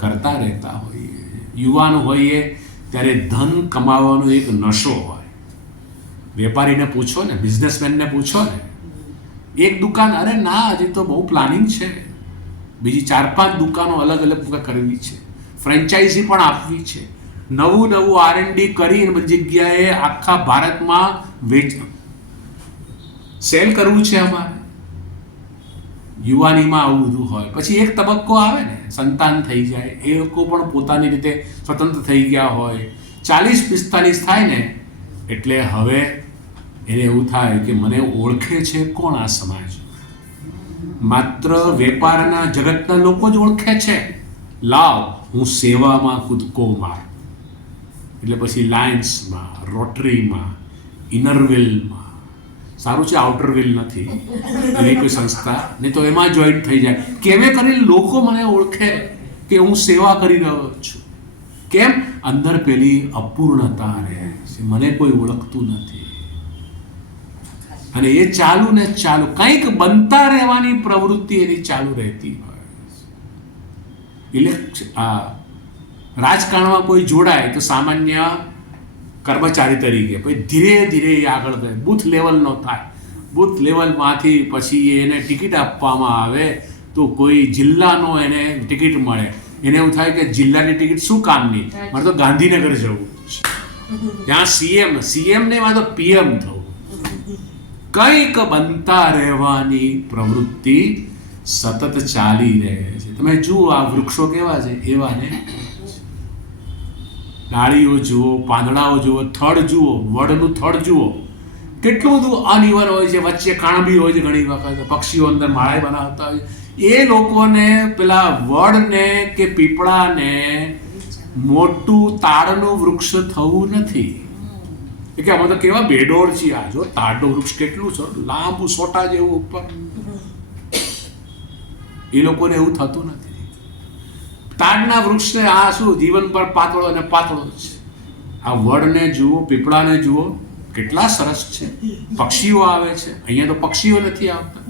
કરતા રહેતા હોઈએ. યુવાન હોઈએ ત્યારે ધન કમાવાનો એક નશો હોય. વેપારીને પૂછો ને, બિઝનેસમેનને પૂછો ને, એક દુકાન, અરે ના હજી તો બહુ પ્લાનિંગ છે, બીજી 4-5 દુકાનો અલગ અલગ કરવી છે, ફ્રેન્ચાઇઝી પણ આપવી છે, નવું R&D કરીને બધી જગ્યાએ આખા ભારતમાં સેલ કરવું છે અમારે. યુવાનીમાં આવું બધું હોય. પછી એક તબક્કો આવે ને, સંતાન થઈ જાય, એ લોકો પણ પોતાની રીતે સ્વતંત્ર થઈ ગયા હોય. 40-45 થાય ને એટલે હવે એને એવું થાય કે મને ઓળખે છે કોણ આ સમાજ? માત્ર વેપારના જગતના લોકો જ ઓળખે છે. લાવ હું સેવામાં કૂદકો માર. એટલે પછી લાયન્સમાં, રોટરીમાં, ઇનરવેલમાં, સારું છે આઉટરવેલ નથી એવી કોઈ સંસ્થા, નહીં તો એમાં જોઈન્ટ થઈ જાય. કેમે કરીને લોકો મને ઓળખે કે હું સેવા કરી રહ્યો છું. કેમ? અંદર પેલી અપૂર્ણતા રહે મને કોઈ ઓળખતું નથી. અને એ ચાલુ ને ચાલુ કંઈક બનતા રહેવાની પ્રવૃત્તિ એની ચાલુ રહેતી હોય. રાજકારણમાં કોઈ જોડાય તો સામાન્ય કર્મચારી તરીકે પછી ધીરે ધીરે એ આગળ વધે, બૂથ લેવલનો થાય. બૂથ લેવલમાંથી પછી એને ટિકિટ આપવામાં આવે તો કોઈ જિલ્લાનો એને ટિકિટ મળે. એને એવું થાય કે જિલ્લાની ટિકિટ શું કામની, મારે તો ગાંધીનગર જવું છે, ત્યાં સીએમ ને તો પીએમ થવું. કંઈક બનતા રહેવાની પ્રવૃત્તિ સતત ચાલી રહે છે. તમે જુઓ આ વૃક્ષો કેવા છે, એવા ને ડાળીઓ જુઓ, પાંદડાઓ જુઓ, થડ જુઓ, વડનું થડ જુઓ, કેટલું બધું અનિવર હોય છે. વચ્ચે કાણબી હોય છે, ઘણી વખત પક્ષીઓ અંદર માળા બનાવતા હોય. એ લોકોને પેલા વડને કે પીપળાને મોટું તાડનું વૃક્ષ થવું નથી. કે અમે તો કેવા બેડોળ છીએ. આ જો તાડનું વૃક્ષ કેટલું છે, લાંબુ સોટા જેવું ઉપર. એ લોકોને એવું થતું નથી. તાડના વૃક્ષને આ શું જીવન પર પાતળો અને પાતળો છે. આ વડને જુઓ, પીપળાને જુઓ, કેટલા સરસ છે. પક્ષીઓ આવે છે, અહીંયા તો પક્ષીઓ નથી આવતા.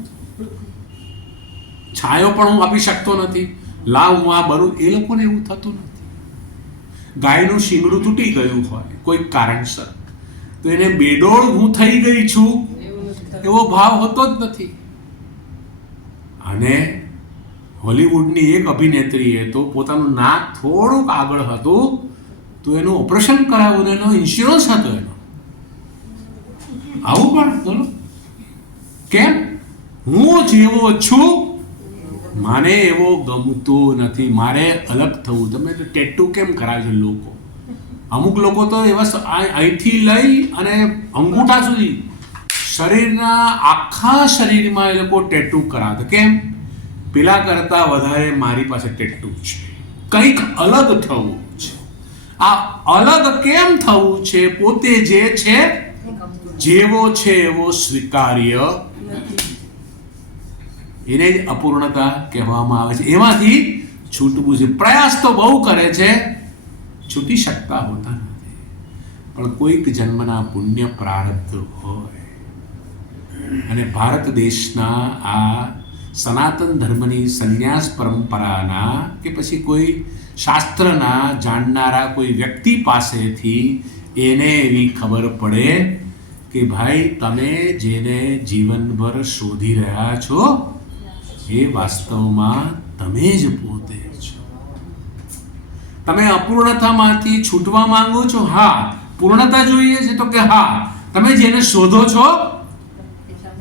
છાંયો પણ હું આપી શકતો નથી, લાવ હું આ બરું. એ લોકોને એવું થતું નથી. ગાયનું શીંગડું તૂટી ગયું હોય કોઈ કારણસર તો એને બેડોળ હું થઈ ગઈ છું એવો ભાવ હોતો જ નથી. અને હોલિવૂડની એક અભિનેત્રીએ તો પોતાનું નાક થોડુંક આગળ હતું તો એનું ઓપરેશન કરાવ્યું, એનો ઇન્સ્યોરન્સ હતો એનો. આવું પણ બોલો કેમ? હું જેવો છું મને એવો ગમતો નથી, મારે અલગ થવું. તમે ટેટુ કેમ કરાવે છે લોકો? અમુક લોકો તો એવા અહીંથી લઈ અને અંગૂઠા સુધી શરીરના આખા શરીરમાં એ લોકો ટેટુ કરાવે. કેમ? પેલા કરતા વધારે મારી પાસે ટેટુ છે, કંઈક અલગ થવું છે. આ અલગ કેમ થવું છે? પોતે જે છે જેવો છે એવો સ્વીકાર્ય, એને જ અપૂર્ણતા કહેવામાં આવે છે. એમાંથી છૂટવું છે. પ્રયાસ તો બહુ કરે છે, છૂટી શકતા હોતા નથી. પણ કોઈક જન્મના પુણ્ય પ્રારબ્ધ હોય અને ભારત દેશના આ સનાતન ધર્મની સંન્યાસ પરંપરાના કે પછી કોઈ શાસ્ત્રના જાણનારા કોઈ વ્યક્તિ પાસેથી એને એવી ખબર પડે કે ભાઈ તમે જેને જીવનભર શોધી રહ્યા છો એ વાસ્તવમાં તમે જ પોતે છો. તમે અપૂર્ણતામાંથી છૂટવા માંગો છો? હા. પૂર્ણતા જોઈએ છે તો કે હા, તમે જેને શોધો છો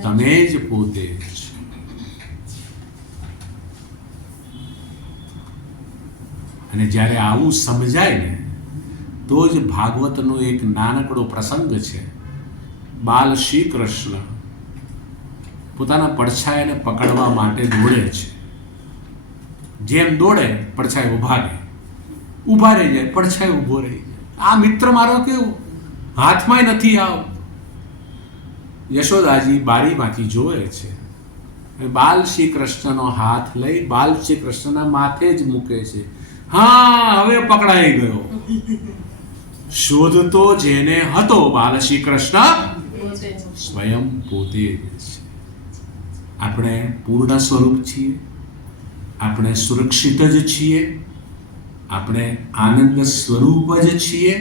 તમે જ પોતે છો. અને જ્યારે આવું સમજાય ને તો જ ભાગવતનો એક નાનકડો પ્રસંગ છે. બાલ શ્રી કૃષ્ણ પોતાના પડછાયાને પકડવા માટે દોડે છે. જેમ દોડે પડછાયો ઊભા રહે, ઊભા રહી જાય, પડછાયો ઊભો રહી જાય. આ મિત્ર મારો કેવો હાથમાંય નથી આવતો. યશોદાજી બારીમાંથી જોવે છે, બાલ શ્રી કૃષ્ણનો હાથ લઈ બાલ શ્રી કૃષ્ણના માથે જ મૂકે છે. હા, હવે પકડાઈ ગયો. શોધતો જેને હતો બાલ શ્રી કૃષ્ણ સ્વયં પોતે જ છે. આપણે પૂર્ણ સ્વરૂપ છીએ, આપણે સુરક્ષિત જ છીએ, આપણે આનંદ સ્વરૂપ જ છીએ.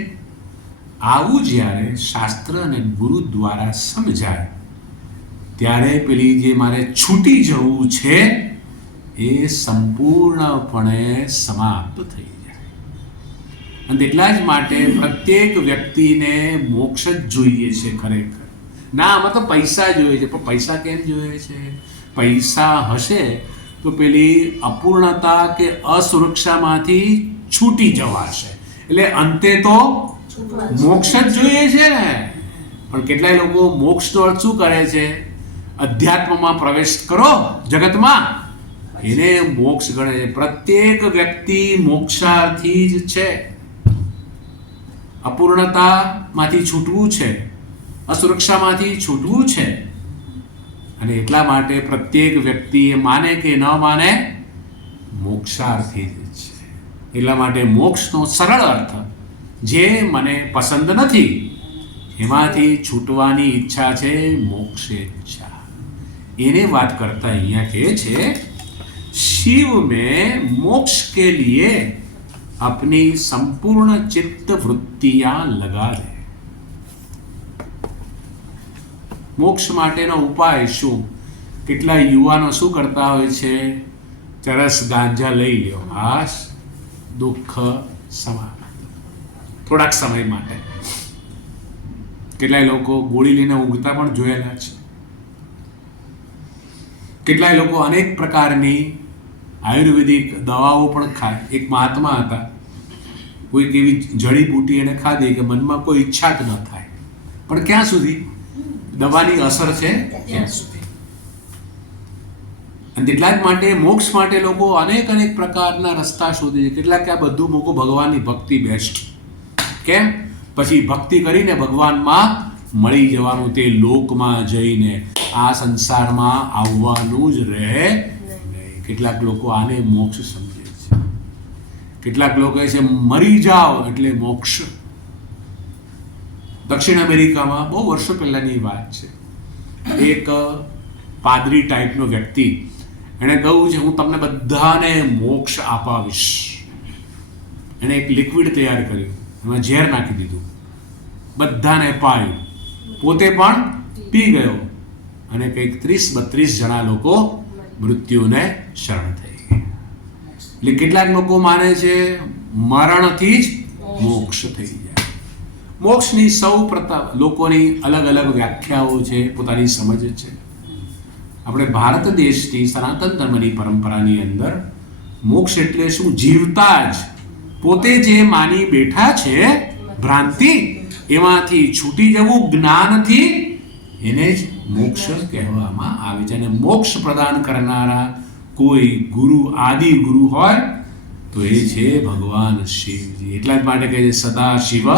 આવું જ્યારે શાસ્ત્ર અને ગુરુ દ્વારા સમજાય ત્યારે પેલી જે મારે છૂટી જવું છે એ સંપૂર્ણપણે સમાપ્ત થઈ જાય. અને એટલા જ માટે પ્રત્યેક વ્યક્તિને મોક્ષ જ જોઈએ છે ખરેખર. ના, આમાં તો પૈસા જોઈએ છે. પણ પૈસા કેમ જોઈએ છે? પૈસા હશે તો પેલી અપૂર્ણતા કે અસુરક્ષામાંથી છૂટી જવાશે. એટલે અંતે તો મોક્ષ જ જોઈએ છે ને. પણ કેટલાય લોકો મોક્ષનો અર્થ શું કરે છે? અધ્યાત્મમાં પ્રવેશ કરો જગતમાં, એને મોક્ષ ગણે છે. પ્રત્યેક વ્યક્તિ મોક્ષાર્થી જ છે. અપૂર્ણતામાંથી છૂટવું છે, અસુરક્ષામાંથી છૂટવું છે. અને એટલા માટે પ્રત્યેક વ્યક્તિ એ માને કે ન માને મોક્ષાર્થી જ છે. એટલા માટે મોક્ષનો સરળ અર્થ જે મને પસંદ નથી એમાંથી છૂટવાની ઈચ્છા છે મોક્ષેચ્છા. એને વાત કરતા અહીંયા કહે છે शिव में मोक्ष के लिए अपनी संपूर्ण चित्त वृत्तियां लगा दे. મોક્ષ માટેનો ઉપાય શું? કેટલા યુવાનો શું કરતા હોય છે? ચરસ ગાંજા લઈ લ્યો, હાશ દુઃખ સમાપ્ત થોડાક સમય માટે. કેટલાય લોકો ગોળી લઈને ઊંઘતા પણ જોયેલા છે. કેટલાય લોકો અનેક પ્રકારની આયુર્વેદિક દવાઓ પણ ખાય. એક મહાત્મા હતા, કોઈક એવી જડીબૂટી એને ખાધી કે મનમાં કોઈ ઈચ્છા જ ન થાય, પણ ક્યાં સુધી દવાની અસર છે ત્યાં સુધી. અને એટલા જ માટે મોક્ષ માટે લોકો અનેક પ્રકારના રસ્તા શોધે છે. કેટલાક આ બધું મૂકો, ભગવાનની ભક્તિ બેસ્ટ. કેમ? પછી ભક્તિ કરીને ભગવાનમાં મળી જવાનું, તે લોકમાં જઈને આ સંસારમાં આવવાનું જ રહે નહીં. કેટલાક લોકો આને મોક્ષ સમજે છે. કેટલાક લોકો કહે છે મરી જાઓ એટલે મોક્ષ. દક્ષિણ અમેરિકામાં બહુ વર્ષો પહેલાંની વાત છે, એક પાદરી ટાઈપનો વ્યક્તિ એણે કહ્યું છે હું તમને બધાને મોક્ષ અપાવીશ. એણે એક લિક્વિડ તૈયાર કર્યું, એમાં ઝેર નાખી દીધું, બધાને પાયું, પોતે પણ પી ગયો અને કંઈક 30-32 જણા લોકો મૃત્યુને શરણ થઈ ગયા. એટલે કેટલાક લોકો માને છે મરણથી જ મોક્ષ થઈ જાય. મોક્ષની સૌ પ્રથમ લોકોની અલગ અલગ વ્યાખ્યાઓ છે, પોતાની સમજ છે. આપણે ભારત દેશની સનાતન ધર્મની પરંપરાની અંદર મોક્ષ એટલે શું? જીવતા જ પોતે જે માની બેઠા છે ભ્રાંતિ, એમાંથી છૂટી જવું જ્ઞાનથી, એને જ મોક્ષ કહેવામાં આવે છે. અને મોક્ષ પ્રદાન કરનારા કોઈ ગુરુ, આદિ ગુરુ હોય તો એ છે ભગવાન શિવજી. એટલા જ માટે કહે છે સદા શિવ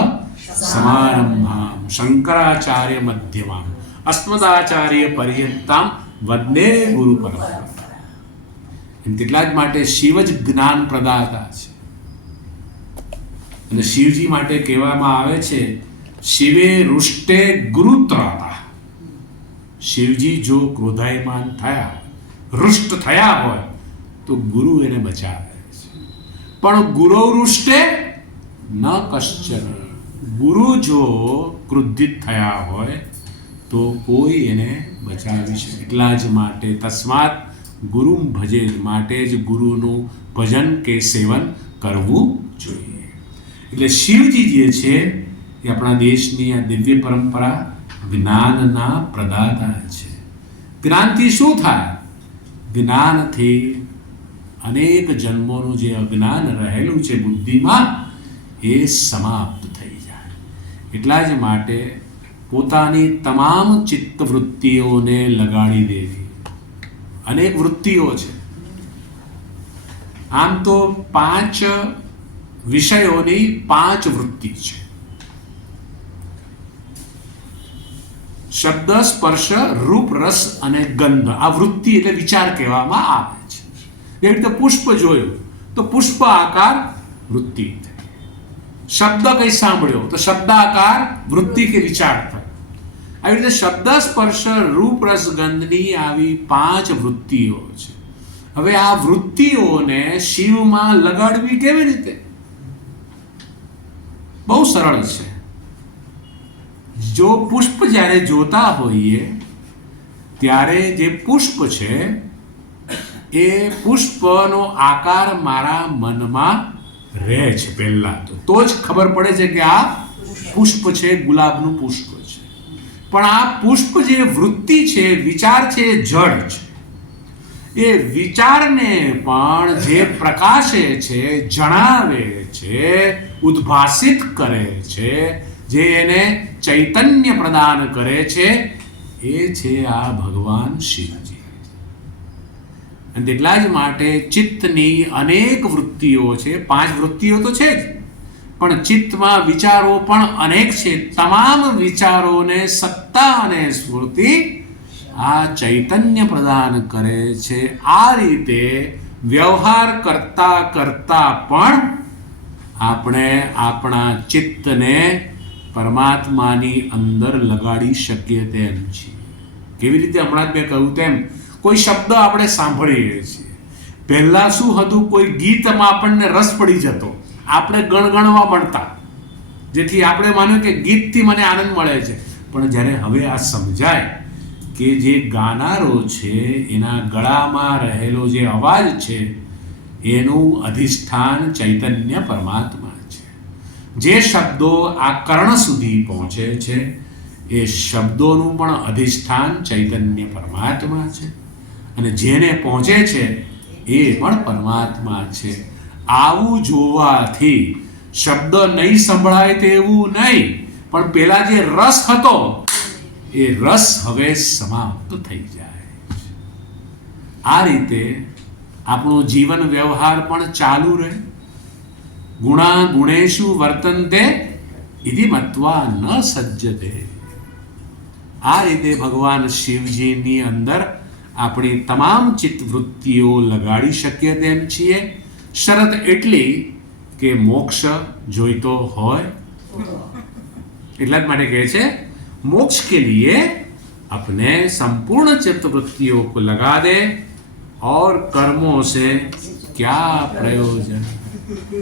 સમારંભામ શંકરાચાર્ય મધ્યમામ અસ્મદાચાર્ય પર્યંતામ વંદે ગુરુ પરંપરા. એટલા જ માટે શિવ જ જ્ઞાન પ્રદાતા છે. અને શિવજી માટે કહેવામાં આવે છે શિવે રુષ્ટે ગુરુત્રાતા. શિવજી જો ક્રોધાયમાન થયા, રુષ્ટ થયા હોય તો ગુરુ એને બચાવે છે. પણ ગુરુ રુષ્ટે ન કશ્ચન. ગુરુ જો ક્રુદ્ધિત થયા હોય તો કોઈ એને બચાવી શકે. એટલા જ માટે તસ્માત ગુરુ ભજે, માટે જ ગુરુનું ભજન કે સેવન કરવું જોઈએ. એટલે શિવજી જે છે એ આપણા દેશની આ દિવ્ય પરંપરા જ્ઞાનના પ્રદાતા છે. જ્ઞાનથી શું થાય? જ્ઞાનથી અનેક જન્મોનું જે અજ્ઞાન રહેલું છે બુદ્ધિમાં એ સમાપ્ત થઈ જાય. એટલા જ માટે પોતાની તમામ ચિત્ત વૃત્તિઓને લગાડી દેવી. અનેક વૃત્તિઓ છે. આમ તો 5 વિષયોની 5 વૃત્તિ છે. શબ્દ, સ્પર્શ, રૂપ, રસ અને ગંધ. આ વૃત્તિ એટલે વિચાર કહેવામાં આવે છે. એવી રીતે પુષ્પ જોયું તો પુષ્પ આકાર વૃત્તિ થઈ. શબ્દ કઈ સાંભળ્યો તો શબ્દાકાર વૃત્તિ કે વિચાર થાય. આવી રીતે શબ્દ, સ્પર્શ, રૂપ, રસ, ગંધની આવી 5 વૃત્તિઓ છે. હવે આ વૃત્તિઓને શિવમાં લગાડવી કેવી રીતે? બહુ સરળ છે. જો પુષ્પ જ્યારે જોતા હોઈએ ત્યારે જે પુષ્પ છે એ પુષ્પનો આકાર મારા મનમાં રહે છે. પહેલા તો જ ખબર પડે છે કે આ પુષ્પ છે, ગુલાબનું પુષ્પ છે. પણ આ પુષ્પ જે વૃત્તિ છે, વિચાર છે, એ જડ છે. એ વિચારને પણ જે પ્રકાશે છે, જણાવે છે, ઉદ્ભાસિત કરે છે, જે એને ચૈતન્ય પ્રદાન કરે છે, એ છે આ ભગવાન શિવજી. અને એટલા જ માટે ચિત્તની અનેક વૃત્તિઓ છે. 5 વૃત્તિઓ તો છે જ, પણ ચિત્તમાં વિચારો પણ અનેક છે. તમામ વિચારોને સત્તા અને સ્ફૂર્તિ આ ચૈતન્ય પ્રદાન કરે છે. આ રીતે વ્યવહાર કરતા કરતા પણ આપણે આપણા ચિત્તને પરમાત્માની અંદર લગાડી શકીએ તેમ છીએ. કેવી રીતે? હમણાં જ મેં કહ્યું તેમ કોઈ શબ્દ આપણે સાંભળીએ છીએ, પહેલાં શું હતું, કોઈ ગીતમાં આપણને રસ પડી જતો, આપણે ગણગણવા મળતા, જેથી આપણે માન્યું કે ગીતથી મને આનંદ મળે છે. પણ જ્યારે હવે આ સમજાય કે જે ગાનારો છે એના ગળામાં રહેલો જે અવાજ છે એનું અધિષ્ઠાન ચૈતન્ય પરમાત્મા છે. જે શબ્દો આ કર્ણ સુધી પહોંચે છે એ શબ્દોનું પણ અધિષ્ઠાન ચૈતન્ય પરમાત્મા છે, અને જેને પહોંચે છે એ પણ પરમાત્મા છે. આવું જોવાથી શબ્દ નહીં સંભળાય તેવું નહીં, પણ પેલા જે રસ હતો એ રસ હવે સમાપ્ત થઈ જાય છે. આ રીતે આપણું જીવન વ્યવહાર પણ ચાલુ રહે. ગુણા ગુણેશુ વર્તન્તે ઇતિ મત્વા ન સજ્જતે. આ રીતે ભગવાન શિવજીની અંદર આપણી તમામ ચિત્તવૃત્તિઓ લગાડી શકીએ તેમ છીએ. શરત એટલી કે મોક્ષ જોઈતો હોય. એટલા જ માટે કહે છે मोक्ष के लिए अपने संपूर्ण चित्तवृत्तियों को लगा दे और कर्मों से क्या प्रयोजन.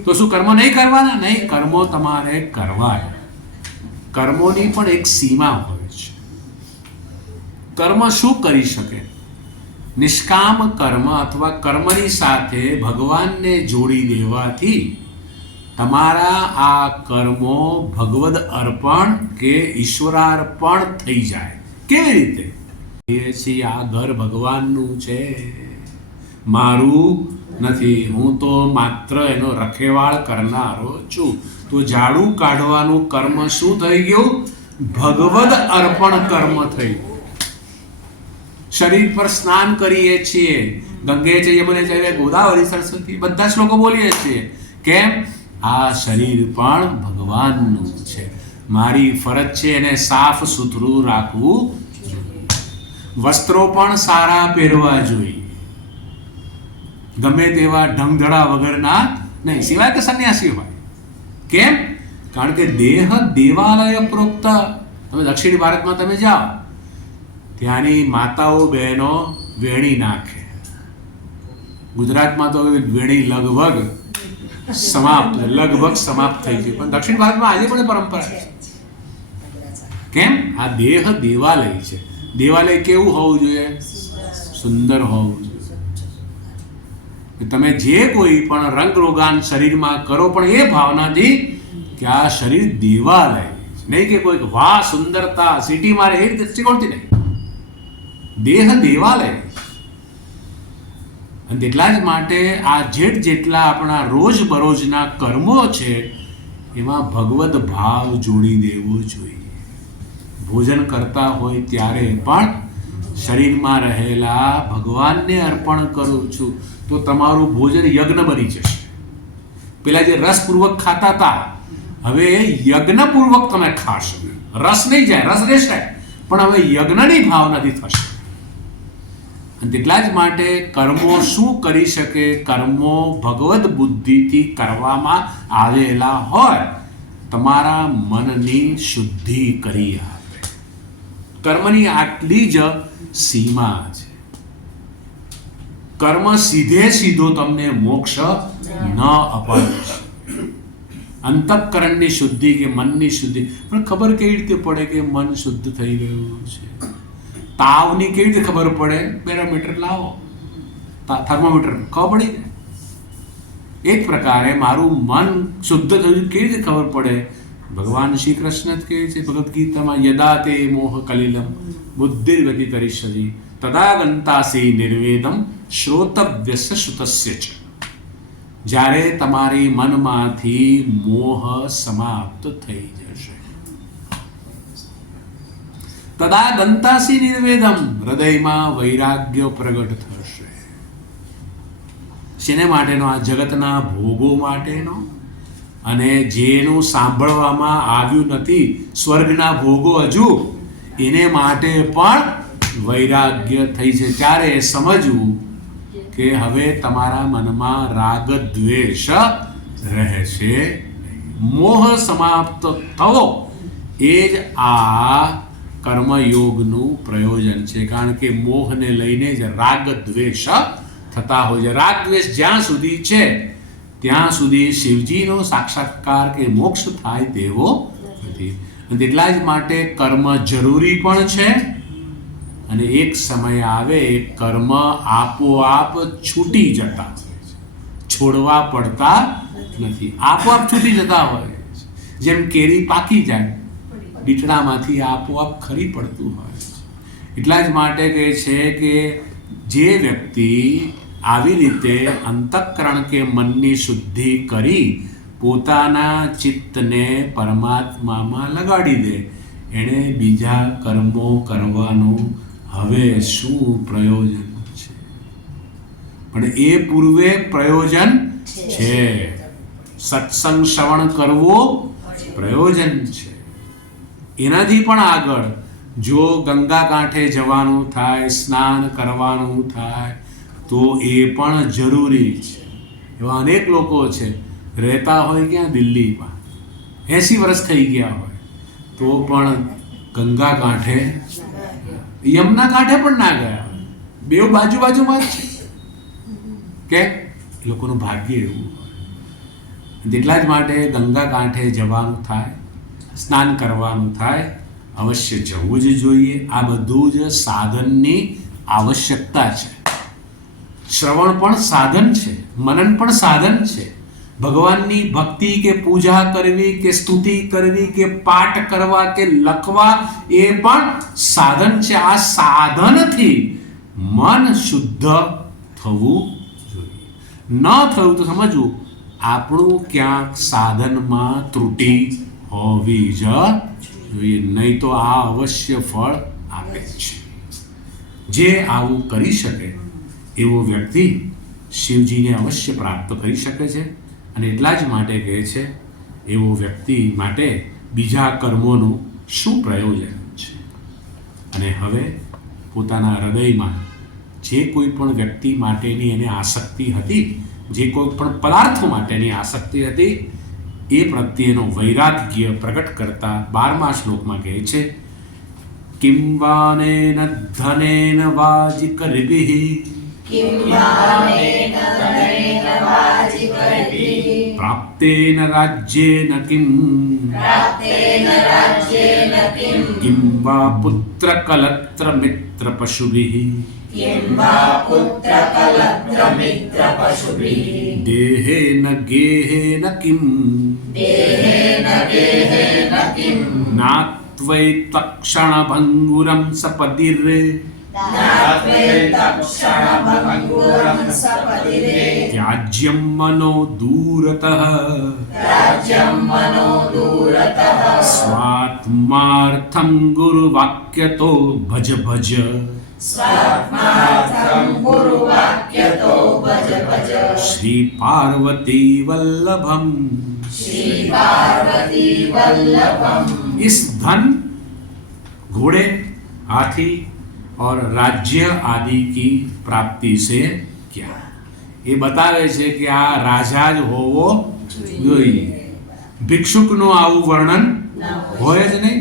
તો શું કર્મ નહીં કરવાના? નહીં, કર્મો તમારે કરવા. કર્મોની પણ એક સીમા હોય છે. કર્મ શું કરી શકે? નિષ્કામ કર્મ અથવા કર્મની સાથે ભગવાનને જોડી દેવાથી તમારા આ કર્મો ભગવદ અર્પણ કે ઈશ્વરાર્પણ થઈ જાય. કેવી રીતે? એ છે આ ઘર ભગવાનનું છે, મારું નથી, હું તો માત્ર એનો રખેવાળ કરનારો છું. તો ઝાડુ કાઢવાનું કર્મ શું થઈ ગયું? ભગવદ અર્પણ કર્મ થઈ ગયું. શરીર પર સ્નાન કરીએ છીએ, ગંગે છે યમુને છે ગોદાવરી સરસ્વતી બધા શ્લોકો બોલીએ છીએ. કેમ? આ શરીર પણ ભગવાનનું છે, મારી ફરજ છે એને સાફ સુથરું રાખવું જોઈએ. વસ્ત્રો પણ સારા પહેરવા જોઈએ, ગમે તેવા ઢંગધડા વગરના નહીં, સિવાય કે સંન્યાસી હોય. કેમ? કારણ કે દેહ દેવાલય પ્રોક્ત. તમે દક્ષિણ ભારતમાં તમે જાઓ, ત્યાંની માતાઓ બહેનો વેણી નાખે. ગુજરાતમાં તો વેણી લગભગ સમાપ્ત થઈ ગઈ, પણ દક્ષિણ ભારતમાં આજે પણ પરંપરા છે. કેમ? આ દેહ દેવાલય છે. દેવાલય કેવું હોવું જોઈએ? સુંદર હોવું જોઈએ. તમે જે કોઈ પણ રંગ રોગાન શરીરમાં કરો, પણ એ ભાવનાથી કે આ શરીર દેવાલય, નહીં કે કોઈ વાહ સુંદરતા સિટીમાં રહે એ દ્રષ્ટિકોણથી નહીં. દેહ દેવાલય. અને તેટલા જ માટે આ જેટલા આપણા રોજબરોજના કર્મો છે એમાં ભગવદ ભાવ જોડી દેવો જોઈએ. ભોજન કરતા હોય ત્યારે પણ શરીરમાં રહેલા ભગવાનને અર્પણ કરું છું, તો તમારું ભોજન યજ્ઞ બની જશે. પેલા જે રસપૂર્વક ખાતા હતા, હવે યજ્ઞપૂર્વક તમે ખાશો. રસ નહીં જાય, રસ રહેશે, પણ હવે યજ્ઞની ભાવનાથી થશે. અને તેટલા જ માટે કર્મો શું કરી શકે? કર્મો ભગવદ બુદ્ધિથી કરવામાં આવેલા હોય, તમારા મનની શુદ્ધિ કરી આપે. કર્મની આટલી જ સીમા છે. કર્મ સીધો તમને મોક્ષ ન અપાવે. અંતઃકરણની શુદ્ધિ કે મનની શુદ્ધિ, પણ ખબર કેવી રીતે પડે કે મન શુદ્ધ થઈ ગયું છે? તાવની કેવી રીતે ખબર પડે? બેરોમીટર લાવો, થર્મોમીટર, ખબર પડી જાય. એ જ પ્રકારે મારું મન શુદ્ધ થયું કેવી રીતે ખબર પડે? ભગવાન શ્રી કૃષ્ણ જ કહે છે ભગવદ્ ગીતામાં, યદા તે મોહ કલિલમ બુદ્ધિર્વ્યતિ કરીષતિ તદા ગંતાસી નિર્વેદમ શ્રોતવ્યસ્ય શ્રુતસ્ય ચ. જ્યારે તમારી મનમાંથી મોહ સમાપ્ત થઈ જશે, તદા ગંતાસી નિર્વેદમ, હૃદયમાં વૈરાગ્ય પ્રગટ થશે. શેને માટેનો? આ જગતના ભોગો માટેનો. અને જેનું સાંભળવામાં આવ્યું નથી, સ્વર્ગના ભોગો હજુ, એને માટે પણ વૈરાગ્ય થઈ છે. ત્યારે સમજવું કે હવે તમારા મનમાં રાગ દ્વેષ રહેશે. મોહ સમાપ્ત થવો એ જ આ કર્મયોગનું પ્રયોજન છે. કારણ કે મોહને લઈને જ રાગ દ્વેષ થતા હોય છે. રાગ દ્વેષ જ્યાં સુધી છે ત્યાં સુધી શિવજીનો સાક્ષાત્કાર કે મોક્ષ થાય તેવો નથી. અને તેટલા જ માટે કર્મ જરૂરી પણ છે, અને એક સમય આવે એ કર્મ આપોઆપ છૂટી જતા હોય છે, છોડવા પડતા નથી, આપોઆપ છૂટી જતા હોય છે. જેમ કેરી પાકી જાય, દીઠડામાંથી આપોઆપ ખરી પડતું હોય છે. એટલા જ માટે કહે છે કે જે વ્યક્તિ આવી રીતે અંતઃકરણ કે મનની શુદ્ધિ કરી પોતાના ચિત્તને પરમાત્મામાં લગાડી દે, એણે બીજા કર્મો કરવાનું હવે શું પ્રયોજન છે? પણ એ પૂર્વે પ્રયોજન છે. સત્સંગ શ્રવણ કરવો પ્રયોજન છે. એનાથી પણ આગળ જો ગંગા કાંઠે જવાનું થાય, સ્નાન કરવાનું થાય તો એ પણ જરૂરી છે. એવા અનેક લોકો છે, રહેતા હોય ક્યાં દિલ્હીમાં, 80 વર્ષ થઈ ગયા હોય તો પણ ગંગા કાંઠે, યમુના કાંઠે પણ ના ગયા હોય. બેઉ બાજુમાં જ છે. કે એ લોકોનું ભાગ્ય એવું હોય. એટલા જ માટે ગંગા કાંઠે જવાનું થાય, સ્નાન કરવાનું થાય, અવશ્ય જવું જ જોઈએ. આ બધું જ સાધનની આવશ્યકતા છે. શ્રવણ પણ સાધન છે, મનન પણ સાધન છે. ભગવાનની ભક્તિ કે પૂજા કરવી કે સ્તુતિ કરવી કે પાઠ કરવા કે લખવા એ પણ સાધન છે. આ સાધનથી મન શુદ્ધ થવું જોઈએ. ન થયું તો સમજવું આપણું ક્યાંક સાધનમાં ત્રુટિ હોવી જ જોઈએ, નહીં તો આ અવશ્ય ફળ આપે છે. જે આવું કરી શકે એવો વ્યક્તિ શિવજીને અવશ્ય પ્રાપ્ત કરી શકે છે. અને એટલા જ માટે કહે છે એવો વ્યક્તિ માટે બીજા કર્મોનું શું પ્રયોજન છે. અને હવે પોતાના હૃદયમાં જે કોઈ પણ વ્યક્તિ માટેની એને આસક્તિ હતી, જે કોઈ પણ પદાર્થો માટેની આસક્તિ હતી, એ પ્રત્યેનો વૈરાગ્ય પ્રગટ કરતા 12મા શ્લોકમાં કહે છે, કિમ વાનેન ધનેન વાજિકરિભિઃ પ્રાપ્તેન રાજ્યેન કિમ કિમ વા પુત્રકલત્ર મિત્ર પશુભિઃ દેહેન ગેહેન કિમ નાત્વૈ તક્ષણભંગુરં સપદિરે ત્યાજ્યં મનો દૂરતઃ સ્વાત્માર્થં ગુરુવાક્યતો ભજ ભજ શ્રી પાર્વતી वल्लभम. इस धन, घोड़े, हाथी और राज्य आदि की प्राप्ति से क्या એ બતાવે છે કે આ રાજા જ હોવો જોઈએ. ભિક્ષુકનું આવું વર્ણન હોય જ નહીં.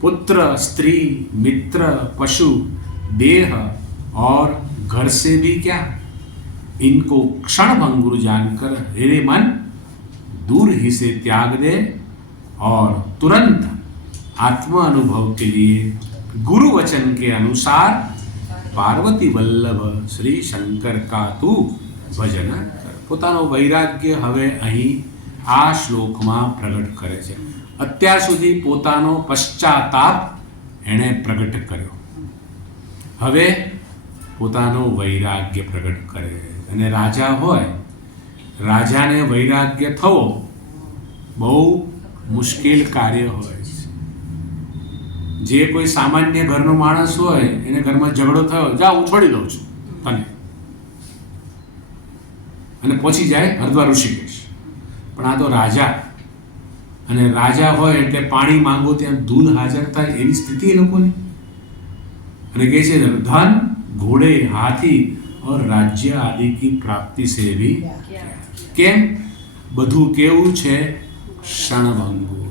पुत्र, स्त्री, मित्र, पशु, देह और घर से भी क्या, इनको क्षण भंगुर जानकर हेरे मन दूर ही से त्याग दे और तुरंत आत्मा अनुभव के लिए गुरु वचन के अनुसार पार्वती वल्लभ श्री शंकर का तू भजन कर. પોતાનો વૈરાગ્ય હવે અહીં આ શ્લોકમાં પ્રગટ કરે છે. અત્યાર સુધી પોતાનો પશ્ચાતાપ એણે પ્રગટ કર્યો, હવે પોતાનો વૈરાગ્ય પ્રગટ કરે. અને રાજા હોય, રાજાને વૈરાગ્ય થવો બહુ મુશ્કેલ કાર્ય હોય છે. જે કોઈ સામાન્ય ઘરનો માણસ હોય, એને ઘરમાં ઝઘડો થયો, જા હું છોડી દઉં છું તને, અને પહોંચી જાય હરિદ્વાર ઋષિકેશ. પણ આ તો રાજા, અને રાજા હોય એટલે પાણી માંગો ત્યાં દૂધ હાજર થાય એવી સ્થિતિ એ લોકોની. અને કહે છે ધન, ઘોડે, હાથી और राज्य आदि की प्राप्ति से भी કેમ બધું કેવું છે? ક્ષણભંગુર.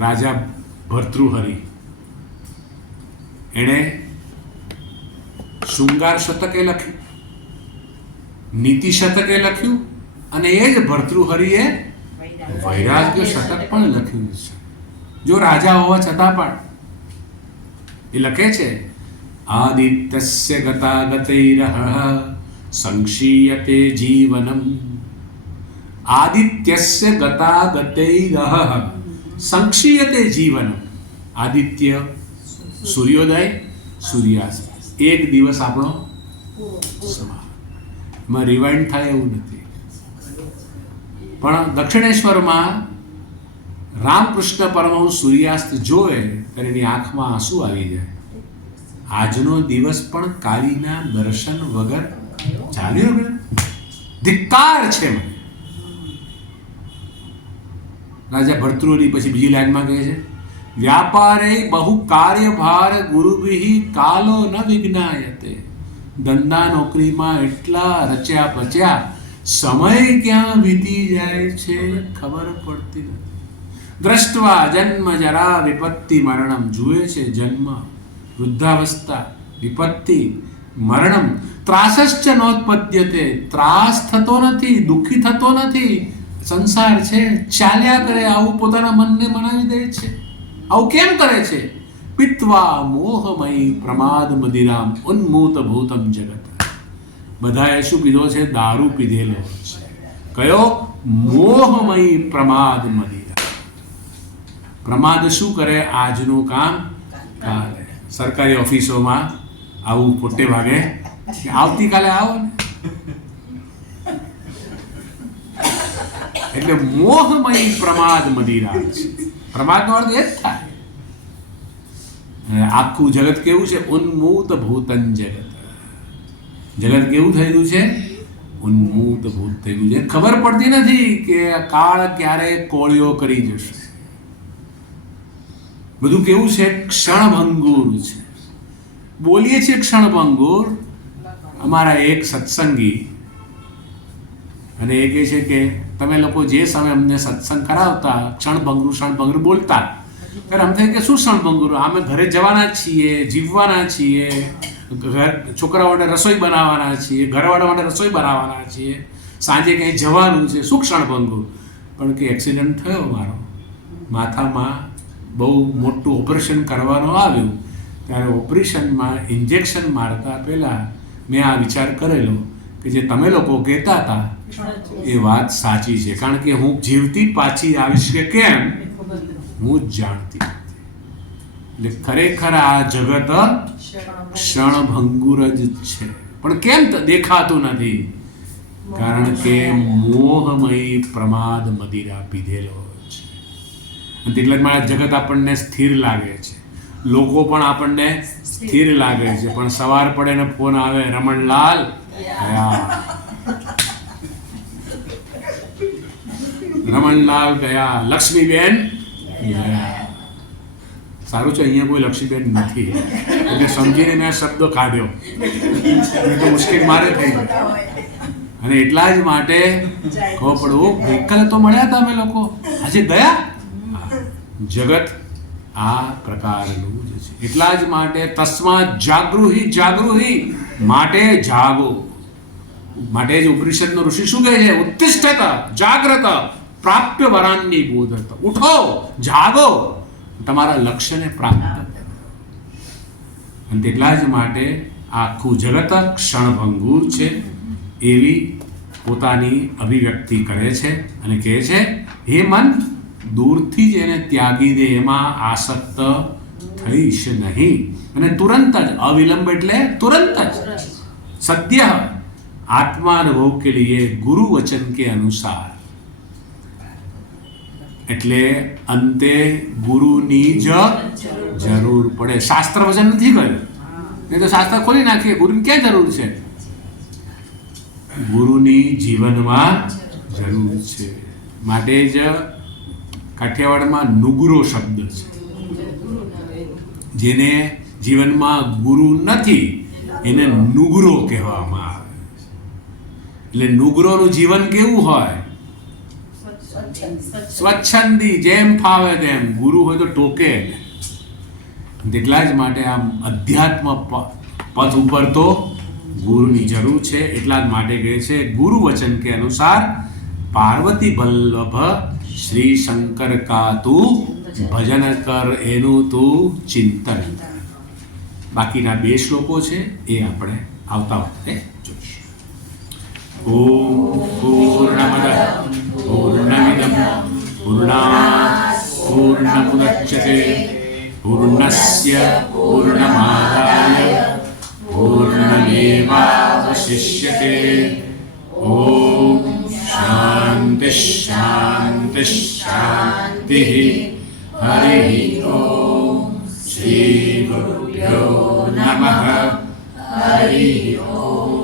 રાજા ભર્તૃહરિ, એણે શૃંગાર શતકે લખ્યું, નીતિ શતકે લખ્યું, અને એ જ ભર્તૃહરિએ વૈરાગ્ય શતક પણ લખ્યું છે. જો રાજા હોવા છતાં પણ એ લખે છે, આદિત્યસ્ય ગતાગતૈરહ સંક્ષીયતે જીવનમ. આદિત્યસ્ય ગતાગતૈરહ સંક્ષીયતે જીવનમ. આદિત્ય સૂર્યોદય સૂર્યાસ્ત, એક દિવસ આપણો માં રિવાઇન્ડ થાય એવું નથી. પણ દક્ષિણેશ્વરમાં રામકૃષ્ણ પરમહંસ સૂર્યાસ્ત જોવે ત્યારે એની આંખમાં આંસુ આવી જાય. આજનો દિવસ પણ કાલીના દર્શન વગર ચાલ્યો ગયો. ધિક્કાર છે મને. રાજા ભર્તૃહરિ પછી બીજી લાઈનમાં કહે છે, વ્યાપારે બહુ કાર્યભાર ગુરુભિ કાલો ન વિઘ્નાયતે. ધંધા નોકરીમાં એટલા રચ્યા પચ્યા, સમય ક્યાં વીતી જાય છે ખબર પડતી નથી. દ્રષ્ટવા જન્મ જરા વિપત્તિ મરણમ. જુએ છે જન્મ, વૃદ્ધાવસ્થા, વિપત્તિ, મરણમ. ત્રાસશ્ચ નોત્પદ્યતે. ત્રાસ થતો નથી, દુઃખી થતો નથી. સંસાર છે, ચાલ્યા કરે. આવું પોતાના મનને મનાવી દે છે. આવું કેમ કરે છે? પિત્વા મોહમયી પ્રમાદ મદિરામ ઉન્મૂત ભૂતમ જગત. બધાએ શું પીધો છે? દારૂ પીધેલો છે. કયો? મોહમયી પ્રમાદ મદિરા. પ્રમાદ શું કરે? આજનું કામ કાલે. સરકારી ઓફિસોમાં આવું પોતે ભાગે, આવતીકાલે આવો ને. એટલે મોહમયી પ્રમાદ મદિરા છે. પ્રમાદનો અર્થ એ જ થાય. આખું જગત કેવું છે? ઉન્મૂત ભૂતન જગત. જગત કેવું થયેલું છે? ઉન્મૂત ભૂત થયેલું છે. ખબર પડતી નથી કે કાળ ક્યારે કોળિયો કરી જશે. બધું કેવું છે? ક્ષણભંગુર છે. બોલીએ છીએ ક્ષણભંગુર. અમારા એક સત્સંગી, અને એ કહે છે કે તમે લોકો જે સમય અમને સત્સંગ કરાવતા ક્ષણભંગુર બોલતા, ત્યારે અમ થાય કે શું ક્ષણભંગુર? અમે ઘરે જવાના છીએ, જીવવાના છીએ, છોકરાઓ માટે રસોઈ બનાવવાના છીએ, ઘરવાળા માટે રસોઈ બનાવવાના છીએ, સાંજે ક્યાંય જવાનું છે, શું ક્ષણભંગુર? પણ કે એક્સિડન્ટ થયો મારો, માથામાં બહુ મોટું ઓપરેશન કરવાનું આવ્યું, ત્યારે ઓપરેશનમાં ઇન્જેક્શન મારતા પહેલાં મેં આ વિચાર કરેલો કે જે તમે લોકો કહેતા હતા એ વાત સાચી છે. કારણ કે હું જીવતી પાછી આવીશ કે કેમ હું જ જાણતી નથી. એટલે ખરેખર આ જગત ક્ષણભંગુર જ છે. પણ કેમ દેખાતું નથી? કારણ કે મોહમયી પ્રમાદ મદિરા પીધેલો છે. અને તેટલા જ માટે જગત આપણને સ્થિર લાગે છે, લોકો પણ આપણને સ્થિર લાગે છે. પણ સવાર પડે ને ફોન આવે, રમણલાલ ગયા, રમણલાલ ગયા, લક્ષ્મીબેન ગયા. સારું છે અહીંયા કોઈ લક્ષ્મીબેન નથી, એટલે સમજીને મેં આ શબ્દ કાઢ્યો, તો મુશ્કેલ મારે થઈ ગઈ. અને એટલા જ માટે ખબર પડવું, ગઈકાલે તો મળ્યા હતા અમે લોકો, આજે ગયા. જગત આ પ્રકારનું જ છે. એટલા જ માટે તસ્માત જાગૃહી માટે જાગો. માટે જ ઉપનિષદનો ઋષિ શું કહે છે? ઉત્તિષ્ઠત જાગ્રત પ્રાપ્ય વરાન્ની બોધત. ઉઠો, જાગો, તમારા લક્ષ્યને પ્રાપ્ત કરો. અને તેટલા જ માટે આખું જગત ક્ષણભંગુર છે એવી પોતાની અભિવ્યક્તિ કરે છે અને કહે છે, હે મન, દૂરથી જ એને ત્યાગી દે, એમાં આસક્ત થઈશ નહીં. અને તુરંત જ, અવિલંબ એટલે તુરંત જ, સદ્ય આત્માનુભવ કે લીએ ગુરુ વચન કે અનુસાર. એટલે અંતે ગુરુની જ જરૂર પડે. શાસ્ત્ર વચન નથી કર્યું, નહીં તો શાસ્ત્ર ખોલી નાખીએ. ગુરુની ક્યાં જરૂર છે? ગુરુની જીવનમાં જરૂર છે. માટે જ કાઠિયાવાડમાં નુગરો શબ્દ છે. જેને જીવનમાં ગુરુ નથી એને નુગરો કહેવામાં આવે. એટલે નુગરોનું જીવન કેવું હોય? સ્વચ્છંદી, જેમ ફાવે તેમ. ગુરુ હોય તો ટોકે. તેટલા જ માટે આમ અધ્યાત્મ પથ ઉપર તો ગુરુની જરૂર છે. એટલા જ માટે કહે છે ગુરુ વચન કે અનુસાર પાર્વતી વલ્લભ શ્રી શંકર કા તું ભજન કર, એનું તું ચિંતન. બાકીના 2 શ્લોકો છે એ આપણે આવતા વખતે જોઈશું. ઓમ પૂર્ણમદ પૂર્ણમિદમ પૂર્ણાત પૂર્ણમુદચ્યતે પૂર્ણસ્ય પૂર્ણમાદાય પૂર્ણમેવાવશિષ્યતે. ઓમ શાંતિ શાંતિ શાંતિ. હરિ ઓમ. શ્રી ગુરુભ્યો નમઃ. હરિ ઓમ.